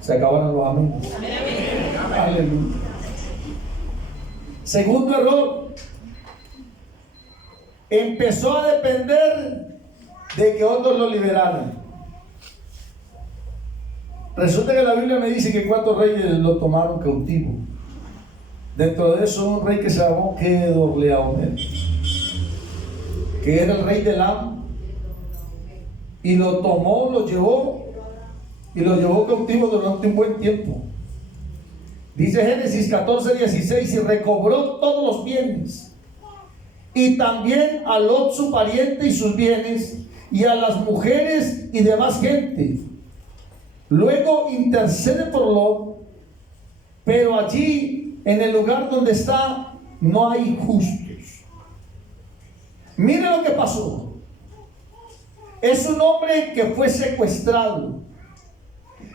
Se acabaron los amén. Aleluya. Segundo error: empezó a depender de que otros lo liberaran. Resulta que la Biblia me dice que 4 reyes lo tomaron cautivo. Dentro de eso, un rey que se llamó Kedorlaomer, que era el rey de Elam, y lo tomó, lo llevó cautivo durante un buen tiempo. Dice Génesis 14:16: y recobró todos los bienes, y también a Lot su pariente y sus bienes, y a las mujeres y demás gente. Luego intercede por Lot, pero allí, en el lugar donde está, no hay justos. Mire lo que pasó. Es un hombre que fue secuestrado.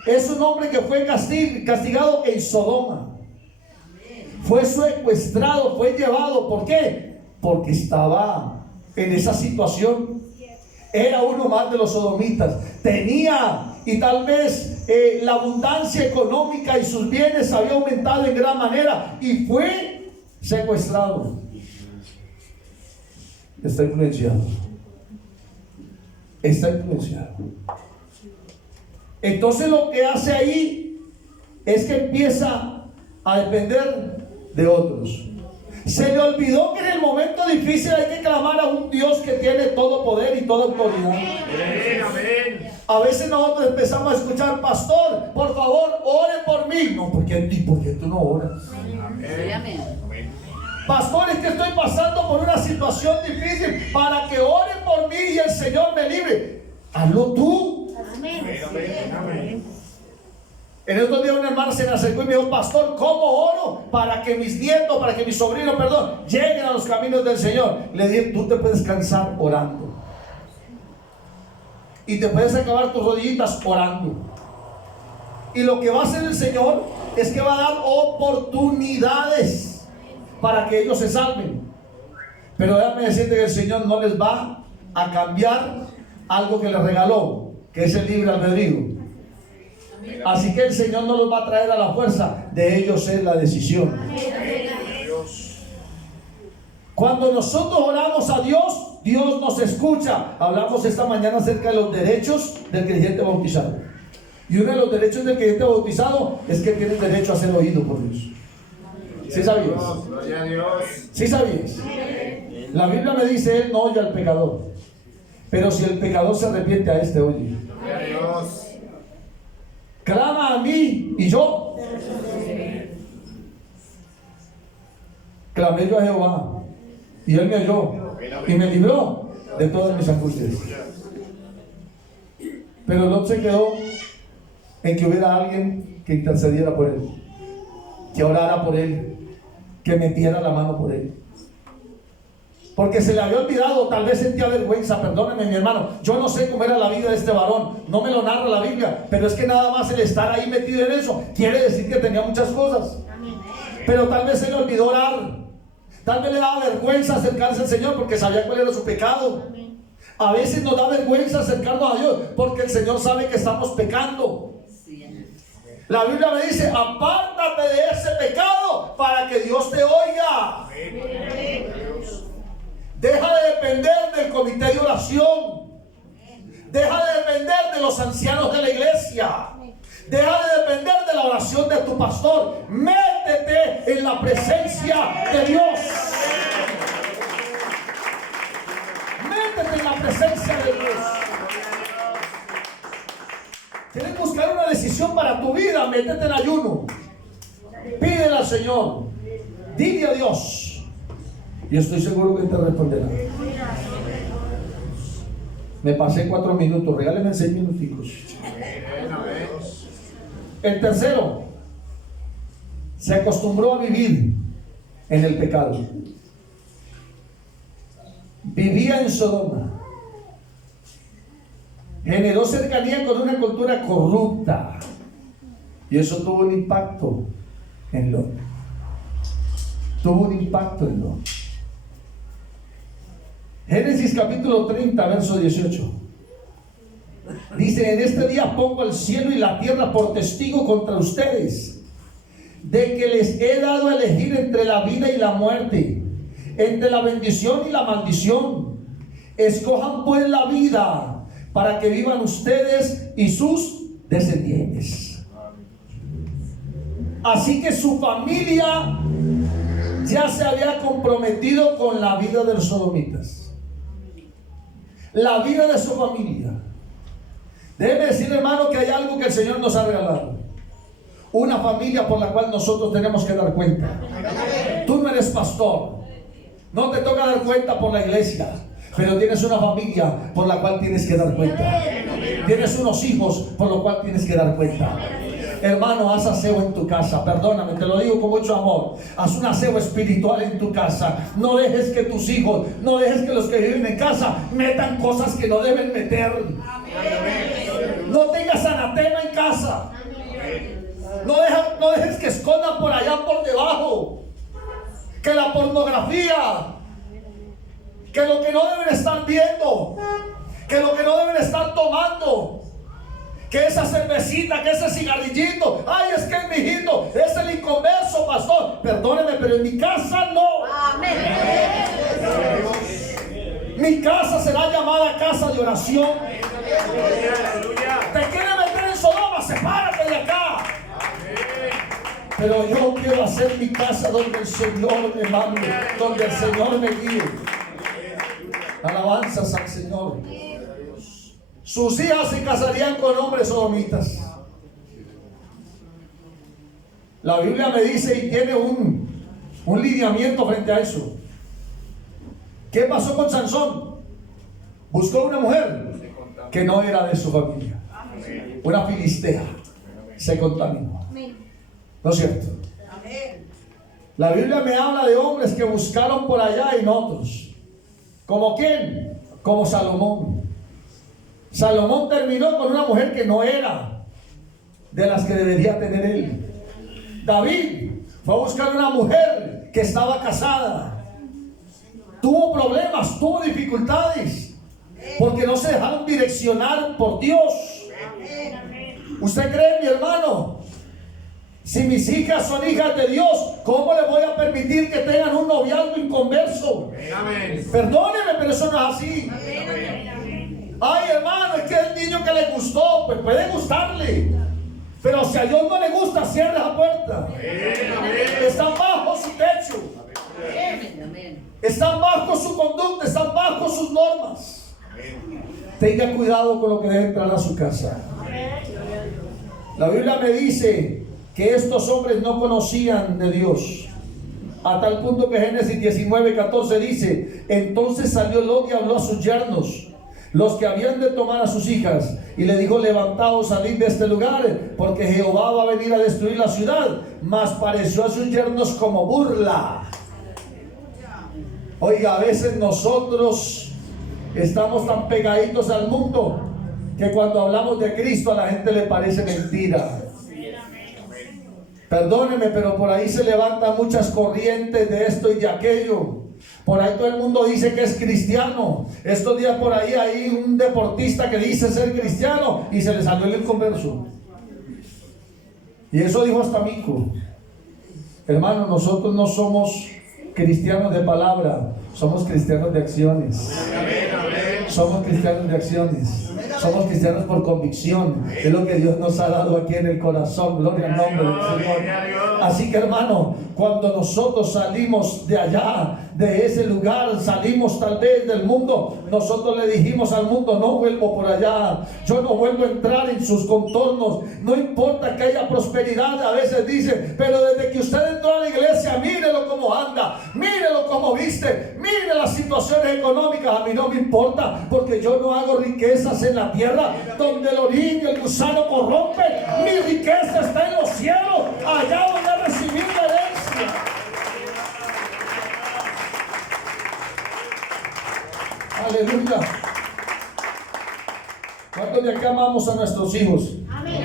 Es un hombre que fue castigado en Sodoma. Fue secuestrado, fue llevado. ¿Por qué? Porque estaba en esa situación. Era uno más de los sodomitas. Tenía, y tal vez la abundancia económica y sus bienes había aumentado en gran manera, y fue secuestrado. Está influenciado. está influenciado. Entonces lo que hace ahí es que empieza a depender de otros. Se le olvidó que en el momento difícil hay que clamar a un Dios que tiene todo poder y toda autoridad. Amén. A veces nosotros empezamos a escuchar: pastor, por favor, ore por mí. No, ¿por qué tú no oras? Amén. Pastor, es que estoy pasando por una situación difícil, para que ore por mí y el Señor me libre. Hazlo tú. Amén. En estos días una hermana se me acercó y me dijo: pastor, ¿cómo oro para que mis nietos, para que mis sobrinos, lleguen a los caminos del Señor? Le dije: tú te puedes cansar orando, y te puedes acabar tus rodillitas orando, y lo que va a hacer el Señor es que va a dar oportunidades para que ellos se salven. Pero déjame decirte que el Señor no les va a cambiar algo que les regaló, que es el libre albedrío. Así que el Señor no los va a traer a la fuerza, de ellos es la decisión. Cuando nosotros oramos a Dios, Dios nos escucha. Hablamos esta mañana acerca de los derechos del creyente bautizado. Y uno de los derechos del creyente bautizado es que tiene derecho a ser oído por Dios. ¿Sí sabías? Gloria a Dios. ¿Sí sabías? La Biblia me dice: Él no oye al pecador, pero si el pecador se arrepiente, a este oye. Gloria a Dios. Clama a mí y yo clamé yo a Jehová, y Él me oyó y me libró de todas mis angustias. Pero Lot se quedó en que hubiera alguien que intercediera por él, que orara por él, que metiera la mano por él, porque se le había olvidado. Tal vez sentía vergüenza. Perdóneme, mi hermano, yo no sé cómo era la vida de este varón, no me lo narra la Biblia, pero es que nada más el estar ahí metido en eso quiere decir que tenía muchas cosas. Pero tal vez se le olvidó orar, tal vez le daba vergüenza acercarse al Señor porque sabía cuál era su pecado. A veces nos da vergüenza acercarnos a Dios porque el Señor sabe que estamos pecando. La Biblia me dice: apártate de ese pecado para que Dios te oiga. Deja de depender del comité de oración. Deja de depender de los ancianos de la iglesia. Deja de depender de la oración de tu pastor. Métete en la presencia de Dios. Métete en la presencia de Dios. ¿Quieres buscar una decisión para tu vida? Métete en ayuno. Pídele al Señor. Dile a Dios. Y estoy seguro que te responderá. Me pasé 4 minutos. Regálenme 6 minuticos. El tercero, se acostumbró a vivir en el pecado. Vivía en Sodoma. Generó cercanía con una cultura corrupta. Y eso tuvo un impacto en Lot. Tuvo un impacto en Lot. Génesis capítulo 30, verso 18. Dice: en este día pongo el cielo y la tierra por testigo contra ustedes, de que les he dado a elegir entre la vida y la muerte, entre la bendición y la maldición. Escojan pues la vida, para que vivan ustedes y sus descendientes. Así que su familia ya se había comprometido con la vida de los sodomitas. La vida de su familia. Déjeme decir, hermano, que hay algo que el Señor nos ha regalado. Una familia por la cual nosotros tenemos que dar cuenta. Tú no eres pastor, no te toca dar cuenta por la iglesia, pero tienes una familia por la cual tienes que dar cuenta. Tienes unos hijos por los cuales tienes que dar cuenta. Hermano, haz aseo en tu casa. Perdóname, te lo digo con mucho amor. Haz un aseo espiritual en tu casa. No dejes que tus hijos, no dejes que los que viven en casa metan cosas que no deben meter. No tengas anatema en casa. No dejes que escondan por allá por debajo. Que la pornografía, que lo que no deben estar viendo, que lo que no deben estar tomando, que esa cervecita, que ese cigarrillito, ay, es que mi hijito es el inconverso, pastor. Perdóneme, pero en mi casa no. Amén. Mi casa será llamada casa de oración. Te quiere meter en Sodoma, sepárate de acá. Pero yo quiero hacer mi casa donde el Señor me mande, donde el Señor me guíe. Alabanzas al Señor. Sus hijas se casarían con hombres sodomitas. La Biblia me dice y tiene un lineamiento frente a eso. ¿Qué pasó con Sansón? Buscó una mujer que no era de su familia, una filistea. Se contaminó. ¿No es cierto? La Biblia me habla de hombres que buscaron por allá en otros. ¿Como quién? Como Salomón. Salomón terminó con una mujer que no era de las que debería tener él. David fue a buscar una mujer que estaba casada. Tuvo problemas, tuvo dificultades, porque no se dejaron direccionar por Dios. ¿Usted cree, mi hermano? Si mis hijas son hijas de Dios, ¿cómo le voy a permitir que tengan un noviazgo inconverso? Perdóneme, pero eso no es así. Ay, hermano, es que el niño que le gustó, pues puede gustarle, pero si a Dios no le gusta, cierre la puerta. Están bajo su techo, están bajo su conducta, están bajo sus normas. Tenga cuidado con lo que debe entrar a su casa. La Biblia me dice que estos hombres no conocían de Dios, a tal punto que Génesis 19:14 dice: entonces salió Lot y habló a sus yernos, los que habían de tomar a sus hijas, y le dijo: levantaos, salid de este lugar, porque Jehová va a venir a destruir la ciudad. Mas pareció a sus yernos como burla. Oiga, a veces nosotros estamos tan pegaditos al mundo que cuando hablamos de Cristo a la gente le parece mentira. Perdóneme, pero por ahí se levantan muchas corrientes de esto y de aquello. Por ahí todo el mundo dice que es cristiano. Estos días por ahí hay un deportista que dice ser cristiano y se le salió el inconverso. Y eso dijo hasta Mico. Hermano, nosotros no somos cristianos de palabra, somos cristianos de acciones. Somos cristianos de acciones. Somos cristianos por convicción. Es lo que Dios nos ha dado aquí en el corazón. Gloria al nombre del Señor. Así que, hermano, cuando nosotros salimos de allá, de ese lugar, salimos tal vez del mundo, nosotros le dijimos al mundo: no vuelvo por allá, yo no vuelvo a entrar en sus contornos. No importa que haya prosperidad, a veces dicen, pero desde que usted entró a la iglesia, mírelo cómo anda, mírelo cómo viste, mire las situaciones económicas. A mí no me importa, porque yo no hago riquezas en la tierra donde el orín y el gusano corrompen. Mi riqueza está en los cielos, allá voy a recibir la herencia. Aleluya. ¿Cuántos de acá amamos a nuestros hijos? Amén.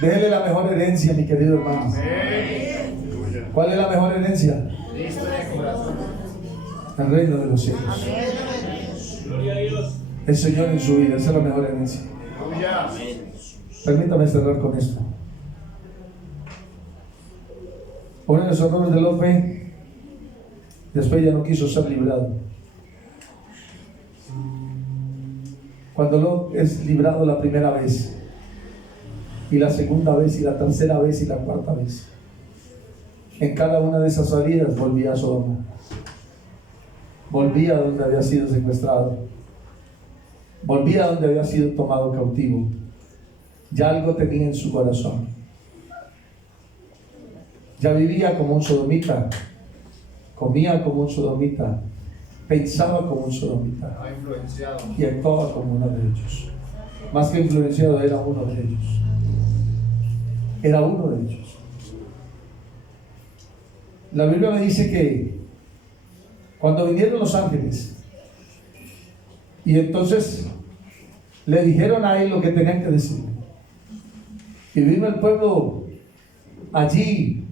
Déjele la mejor herencia, mi querido hermano. Amén. ¿Cuál es la mejor herencia? El reino de los cielos. Amén. El Señor en su vida, esa es la mejor herencia. Permítame cerrar con esto. Uno de los errores de Lot, después ya no quiso ser librado. Cuando Lot es librado la primera vez, y la segunda vez, y la tercera vez, y la cuarta vez, en cada una de esas salidas volvía a Sodoma, volvía a donde había sido secuestrado, volvía a donde había sido tomado cautivo. Ya algo tenía en su corazón, ya vivía como un sodomita, comía como un sodomita, pensaba como un sodomita y actuaba como uno de ellos. Más que influenciado, era uno de ellos. Era uno de ellos. La Biblia me dice que cuando vinieron los ángeles y entonces le dijeron a él lo que tenían que decir, y vino el pueblo allí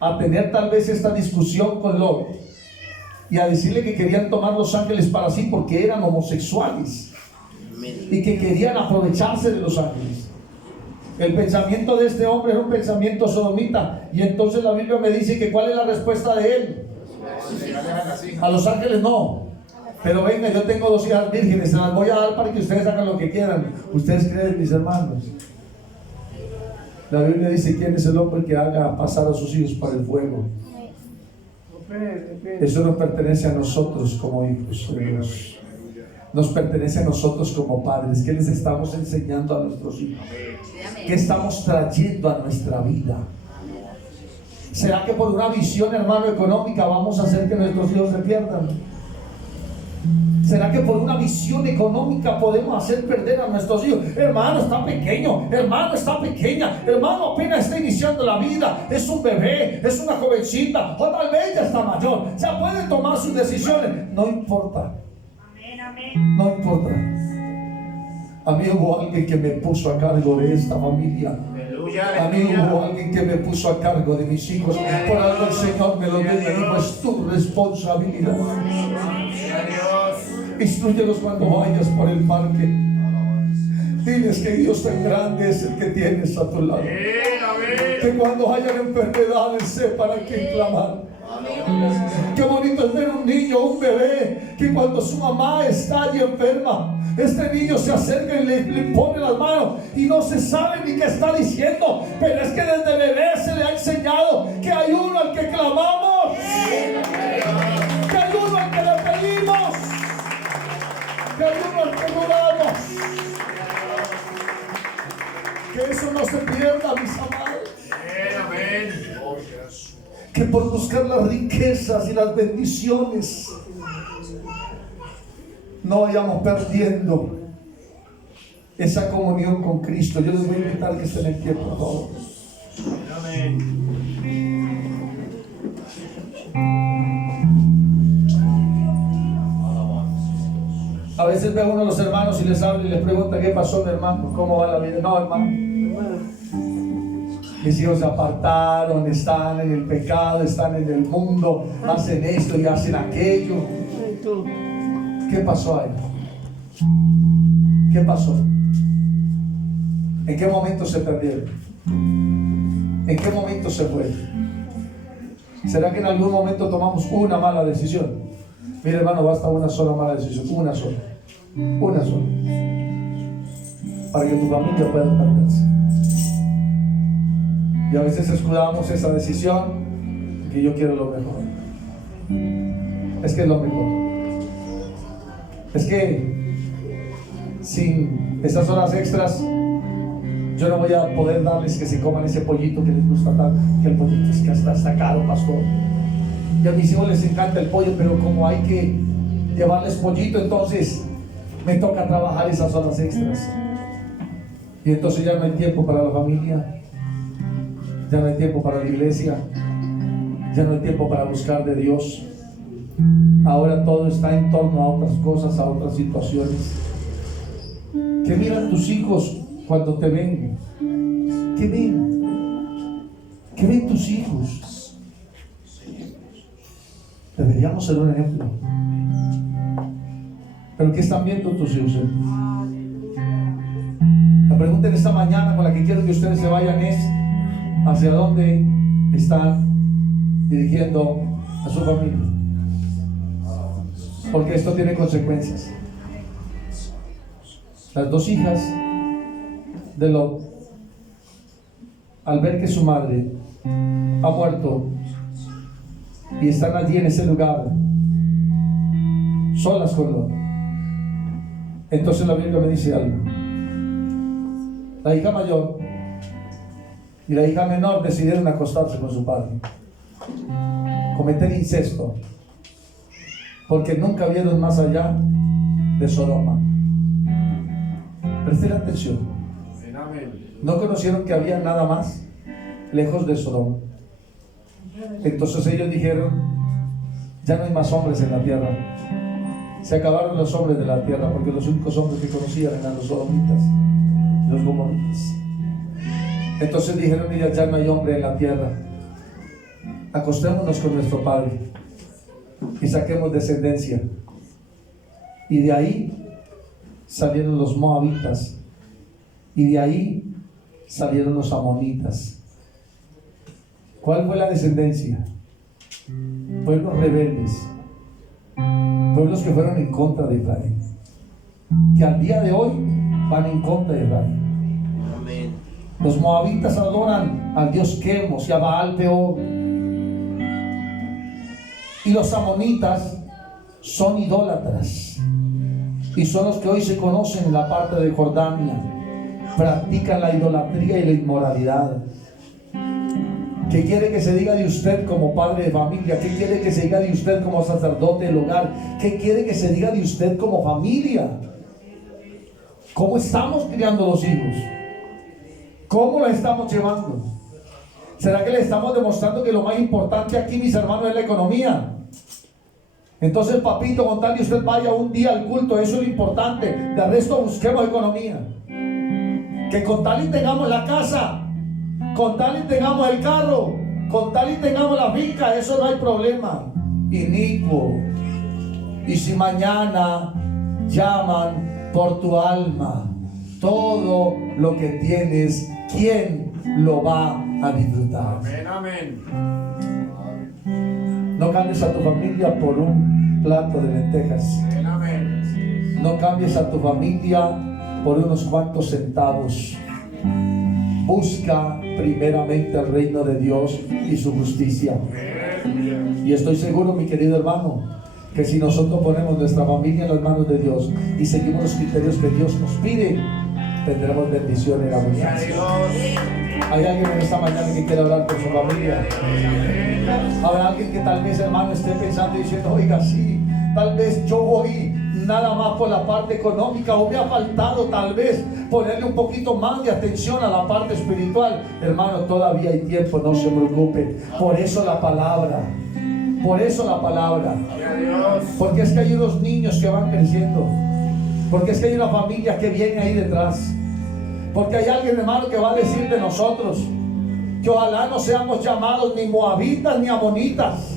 a tener tal vez esta discusión con Lot y a decirle que querían tomar los ángeles para sí porque eran homosexuales y que querían aprovecharse de los ángeles. El pensamiento de este hombre era un pensamiento sodomita, y entonces la Biblia me dice que ¿cuál es la respuesta de él? A los ángeles no, Pero venga, yo tengo 2 hijas vírgenes, se las voy a dar para que ustedes hagan lo que quieran. ¿Ustedes creen, mis hermanos? La Biblia dice: ¿quién es el hombre que haga pasar a sus hijos por el fuego? Eso nos pertenece a nosotros como hijos de Dios. Nos pertenece a nosotros como padres. ¿Qué les estamos enseñando a nuestros hijos? ¿Qué estamos trayendo a nuestra vida? ¿Será que por una visión, hermano, económica vamos a hacer que nuestros hijos se pierdan? ¿Será que por una visión económica podemos hacer perder a nuestros hijos? Hermano, está pequeño, hermano, está pequeña, hermano, apenas está iniciando la vida, es un bebé, es una jovencita, o tal vez ya está mayor, ya puede tomar sus decisiones. No importa. No importa. A mí hubo alguien que me puso a cargo de esta familia. A mí hubo alguien que me puso a cargo de mis hijos. Por algo el Señor me lo dio y me dijo: es tu responsabilidad. Instrúyelos cuando vayas por el parque. Diles que Dios tan grande es el que tienes a tu lado. Que cuando hayan enfermedades sepan a quién clamar. Qué bonito es ver un niño, un bebé, que cuando su mamá está allí enferma, este niño se acerca y le pone las manos y no se sabe ni qué está diciendo, pero es que desde bebé se le ha enseñado que hay uno al que clamamos, que hay uno al que le pedimos, que hay uno al que oramos. Que eso no se pierda, mis amados. Que por buscar las riquezas y las bendiciones no vayamos perdiendo esa comunión con Cristo. Yo les voy a invitar que estén en pie, por favor. A veces ve uno a los hermanos y les habla y les pregunta: ¿qué pasó, mi hermano? ¿Cómo va la vida? No, hermano, mis hijos se apartaron, están en el pecado, están en el mundo, hacen esto y hacen aquello. ¿Qué pasó ahí? ¿Qué pasó? ¿En qué momento se perdieron? ¿En qué momento se fue? ¿Será que en algún momento tomamos una mala decisión? Mire, hermano, basta una sola mala decisión, una sola, para que tu familia pueda perderse. Y a veces escudamos esa decisión que yo quiero lo mejor. Es que es lo mejor. Es que sin esas horas extras yo no voy a poder darles que se coman ese pollito que les gusta tanto, que el pollito es que hasta está caro, pastor. Y a mis hijos les encanta el pollo, pero como hay que llevarles pollito, entonces me toca trabajar esas horas extras. Y entonces ya no hay tiempo para la familia. Ya no hay tiempo para la iglesia, ya no hay tiempo para buscar de Dios. Ahora todo está en torno a otras cosas, a otras situaciones. ¿Qué miran tus hijos cuando te ven? ¿Qué ven? ¿Qué ven tus hijos? Deberíamos ser un ejemplo. ¿Pero qué están viendo tus hijos? La pregunta de esta mañana con la que quiero que ustedes se vayan es: ¿hacia dónde están dirigiendo a su familia? Porque esto tiene consecuencias. Las 2 hijas de Lot, al ver que su madre ha muerto y están allí en ese lugar, solas con Lot, entonces la Biblia me dice algo. La hija mayor y la hija menor decidieron acostarse con su padre, cometer incesto, porque nunca vieron más allá de Sodoma. Presten atención. No conocieron que había nada más lejos de Sodoma. Entonces ellos dijeron: ya no hay más hombres en la tierra. Se acabaron los hombres de la tierra, porque los únicos hombres que conocían eran los sodomitas y los gomorritas. Entonces dijeron ellas: ya no hay hombre en la tierra, acostémonos con nuestro padre y saquemos descendencia. Y de ahí salieron los moabitas, y de ahí salieron los amonitas. ¿Cuál fue la descendencia? Pueblos rebeldes, pueblos que fueron en contra de Israel, que al día de hoy van en contra de Israel. Amén. Los moabitas adoran al dios Quemos y a Baal Peor, y los amonitas son idólatras, y son los que hoy se conocen en la parte de Jordania. Practican la idolatría y la inmoralidad. ¿Qué quiere que se diga de usted como padre de familia? ¿Qué quiere que se diga de usted como sacerdote del hogar? ¿Qué quiere que se diga de usted como familia? ¿Cómo estamos criando los hijos? ¿Cómo la estamos llevando? ¿Será que le estamos demostrando que lo más importante aquí, mis hermanos, es la economía? Entonces, papito, con tal que usted vaya un día al culto, eso es lo importante. De resto busquemos economía. Que con tal y tengamos la casa, con tal y tengamos el carro, con tal y tengamos la finca, eso no hay problema. Inicuo. Y si mañana llaman por tu alma, todo lo que tienes, ¿quién lo va a disfrutar? Amén, amén. No cambies a tu familia por un plato de lentejas. Amén, amén. No cambies a tu familia por unos cuantos centavos. Busca primeramente el reino de Dios y su justicia. Y estoy seguro, mi querido hermano, que si nosotros ponemos nuestra familia en las manos de Dios y seguimos los criterios que Dios nos pide, tendremos bendición en abundancia. Hay alguien en esta mañana que quiere hablar con su familia. Habrá alguien que tal vez, hermano, esté pensando y diciendo: oiga, sí, tal vez yo voy nada más por la parte económica, o me ha faltado tal vez ponerle un poquito más de atención a la parte espiritual. Hermano, todavía hay tiempo, no se preocupe. Por eso la palabra, por eso la palabra, porque es que hay unos niños que van creciendo, porque es que hay una familia que viene ahí detrás, porque hay alguien, hermano, que va a decir de nosotros que ojalá no seamos llamados ni moabitas ni amonitas,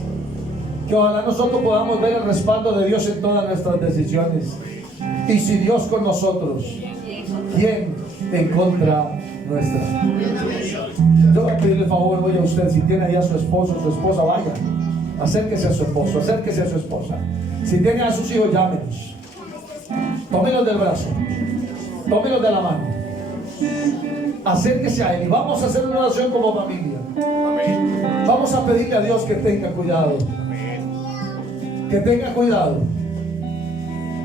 que ojalá nosotros podamos ver el respaldo de Dios en todas nuestras decisiones. Y si Dios con nosotros, ¿quién en contra nuestra? Yo voy a pedirle el favor hoy a usted, si tiene ahí a su esposo o su esposa, vaya, acérquese a su esposo, acérquese a su esposa. Si tiene a sus hijos, llámenos, tómelos del brazo, tómelos de la mano, acérquese a él y vamos a hacer una oración como familia. Vamos a pedirle a Dios que tenga cuidado, que tenga cuidado.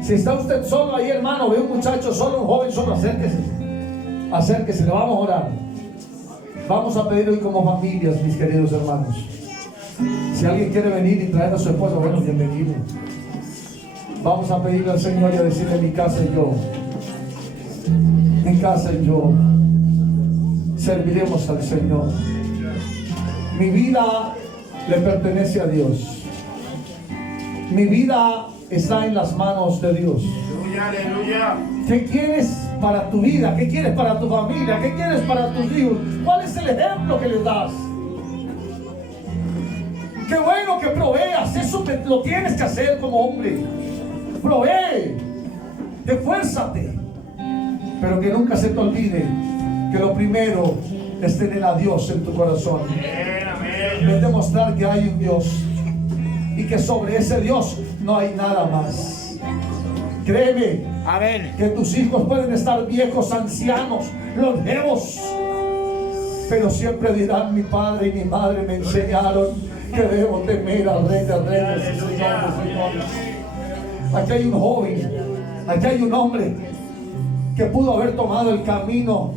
Si está usted solo ahí, hermano, ve un muchacho solo, un joven solo, acérquese, acérquese, le vamos a orar. Vamos a pedir hoy como familias, mis queridos hermanos. Si alguien quiere venir y traer a su esposa, bueno, bienvenido. Vamos a pedirle al Señor y a decirle: en mi casa y yo, en casa y yo serviremos al Señor. Mi vida le pertenece a Dios. Mi vida está en las manos de Dios. Aleluya, aleluya. ¿Qué quieres para tu vida? ¿Qué quieres para tu familia? ¿Qué quieres para tus hijos? ¿Cuál es el ejemplo que les das? Qué bueno que proveas. Eso lo tienes que hacer como hombre. Provee, esfuérzate, pero que nunca se te olvide que lo primero es tener a Dios en tu corazón. Es demostrar que hay un Dios y que sobre ese Dios no hay nada más. Créeme, Amén. que tus hijos pueden estar viejos, ancianos, longevos, pero siempre dirán: mi padre y mi madre me enseñaron que debo temer al Rey de Reyes y Señor de Señores. Aquí hay un joven, aquí hay un hombre que pudo haber tomado el camino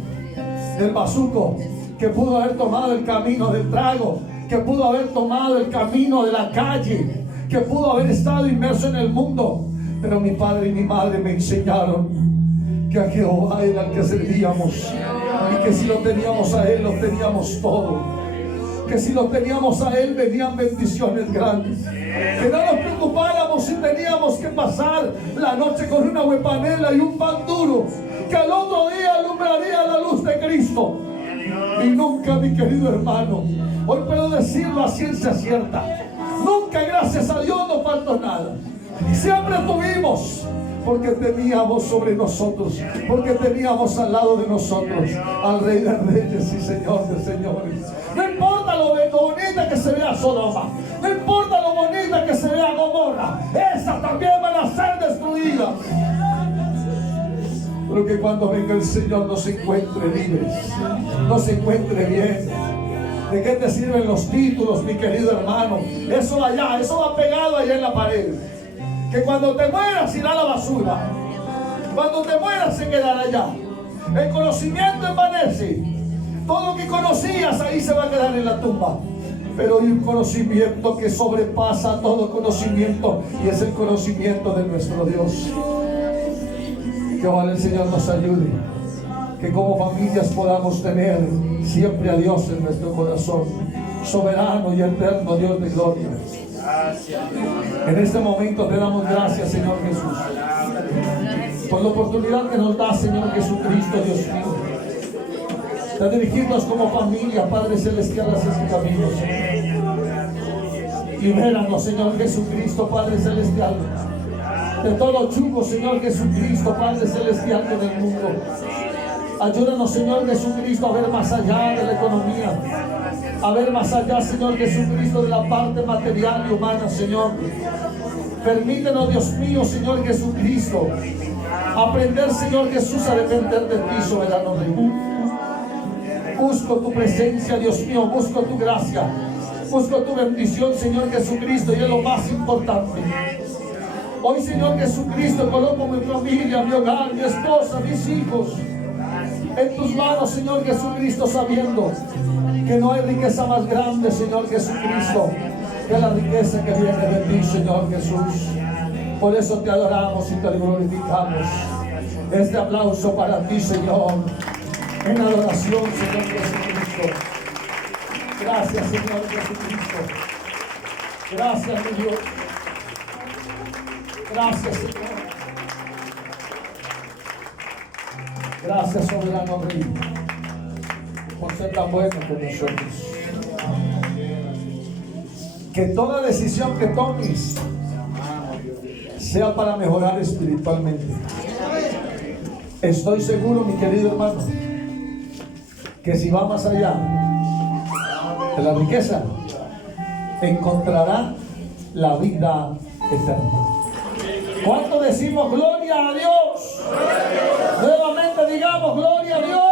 del bazuco, que pudo haber tomado el camino del trago, que pudo haber tomado el camino de la calle, que pudo haber estado inmerso en el mundo, pero mi padre y mi madre me enseñaron que a Jehová era el que servíamos, y que si lo teníamos a Él, lo teníamos todo, que si lo teníamos a Él, venían bendiciones grandes, que no nos preocupáramos si teníamos que pasar la noche con una huepanela y un pan duro, que al otro día alumbraría la luz de Cristo. Y nunca, mi querido hermano, hoy puedo decirlo a ciencia cierta, nunca, gracias a Dios, nos faltó nada. Siempre tuvimos, porque teníamos sobre nosotros, porque teníamos al lado de nosotros al Rey de Reyes y Señor de Señores. No importa lo bonita que se vea Sodoma, no importa lo bonita que se vea Gomorra, ese riquezas también van a ser destruidas. Pero que cuando venga el Señor no se encuentre libres, no se encuentre bien. ¿De qué te sirven los títulos, mi querido hermano? Eso allá, eso va pegado allá en la pared. Que cuando te mueras irá a la basura. Cuando te mueras se quedará allá. El conocimiento envanece. Todo lo que conocías ahí se va a quedar en la tumba. Pero hay un conocimiento que sobrepasa todo conocimiento, y es el conocimiento de nuestro Dios. Que ojalá el Señor nos ayude, que como familias podamos tener siempre a Dios en nuestro corazón, soberano y eterno Dios de gloria. En este momento te damos gracias, Señor Jesús, por la oportunidad que nos da, Señor Jesucristo, Dios mío, de dirigirnos como familia, Padre Celestial, hacia ese camino, Señor. Libéranos, Señor Jesucristo, Padre Celestial, de todo yugo, Señor Jesucristo, Padre Celestial, en el mundo. Ayúdanos, Señor Jesucristo, a ver más allá de la economía, a ver más allá, Señor Jesucristo, de la parte material y humana, Señor. Permítenos, Dios mío, Señor Jesucristo, aprender, Señor Jesús, a depender de ti, soberano Rey. Busco tu presencia, Dios mío, busco tu gracia, busco tu bendición, Señor Jesucristo, y es lo más importante. Hoy, Señor Jesucristo, coloco mi familia, mi hogar, mi esposa, mis hijos en tus manos, Señor Jesucristo, sabiendo que no hay riqueza más grande, Señor Jesucristo, que la riqueza que viene de ti, Señor Jesús. Por eso te adoramos y te glorificamos. Este aplauso para ti, Señor, en adoración, Señor Jesucristo. Gracias, Señor Jesucristo. Gracias, mi Dios. Gracias, Señor. Gracias, soberano Rey, por ser tan bueno con nosotros. Que toda decisión que tomes sea para mejorar espiritualmente. Estoy seguro, mi querido hermano, que si va más allá de la riqueza, encontrará la vida eterna. ¿Cuánto decimos gloria a Dios? Nuevamente digamos gloria a Dios.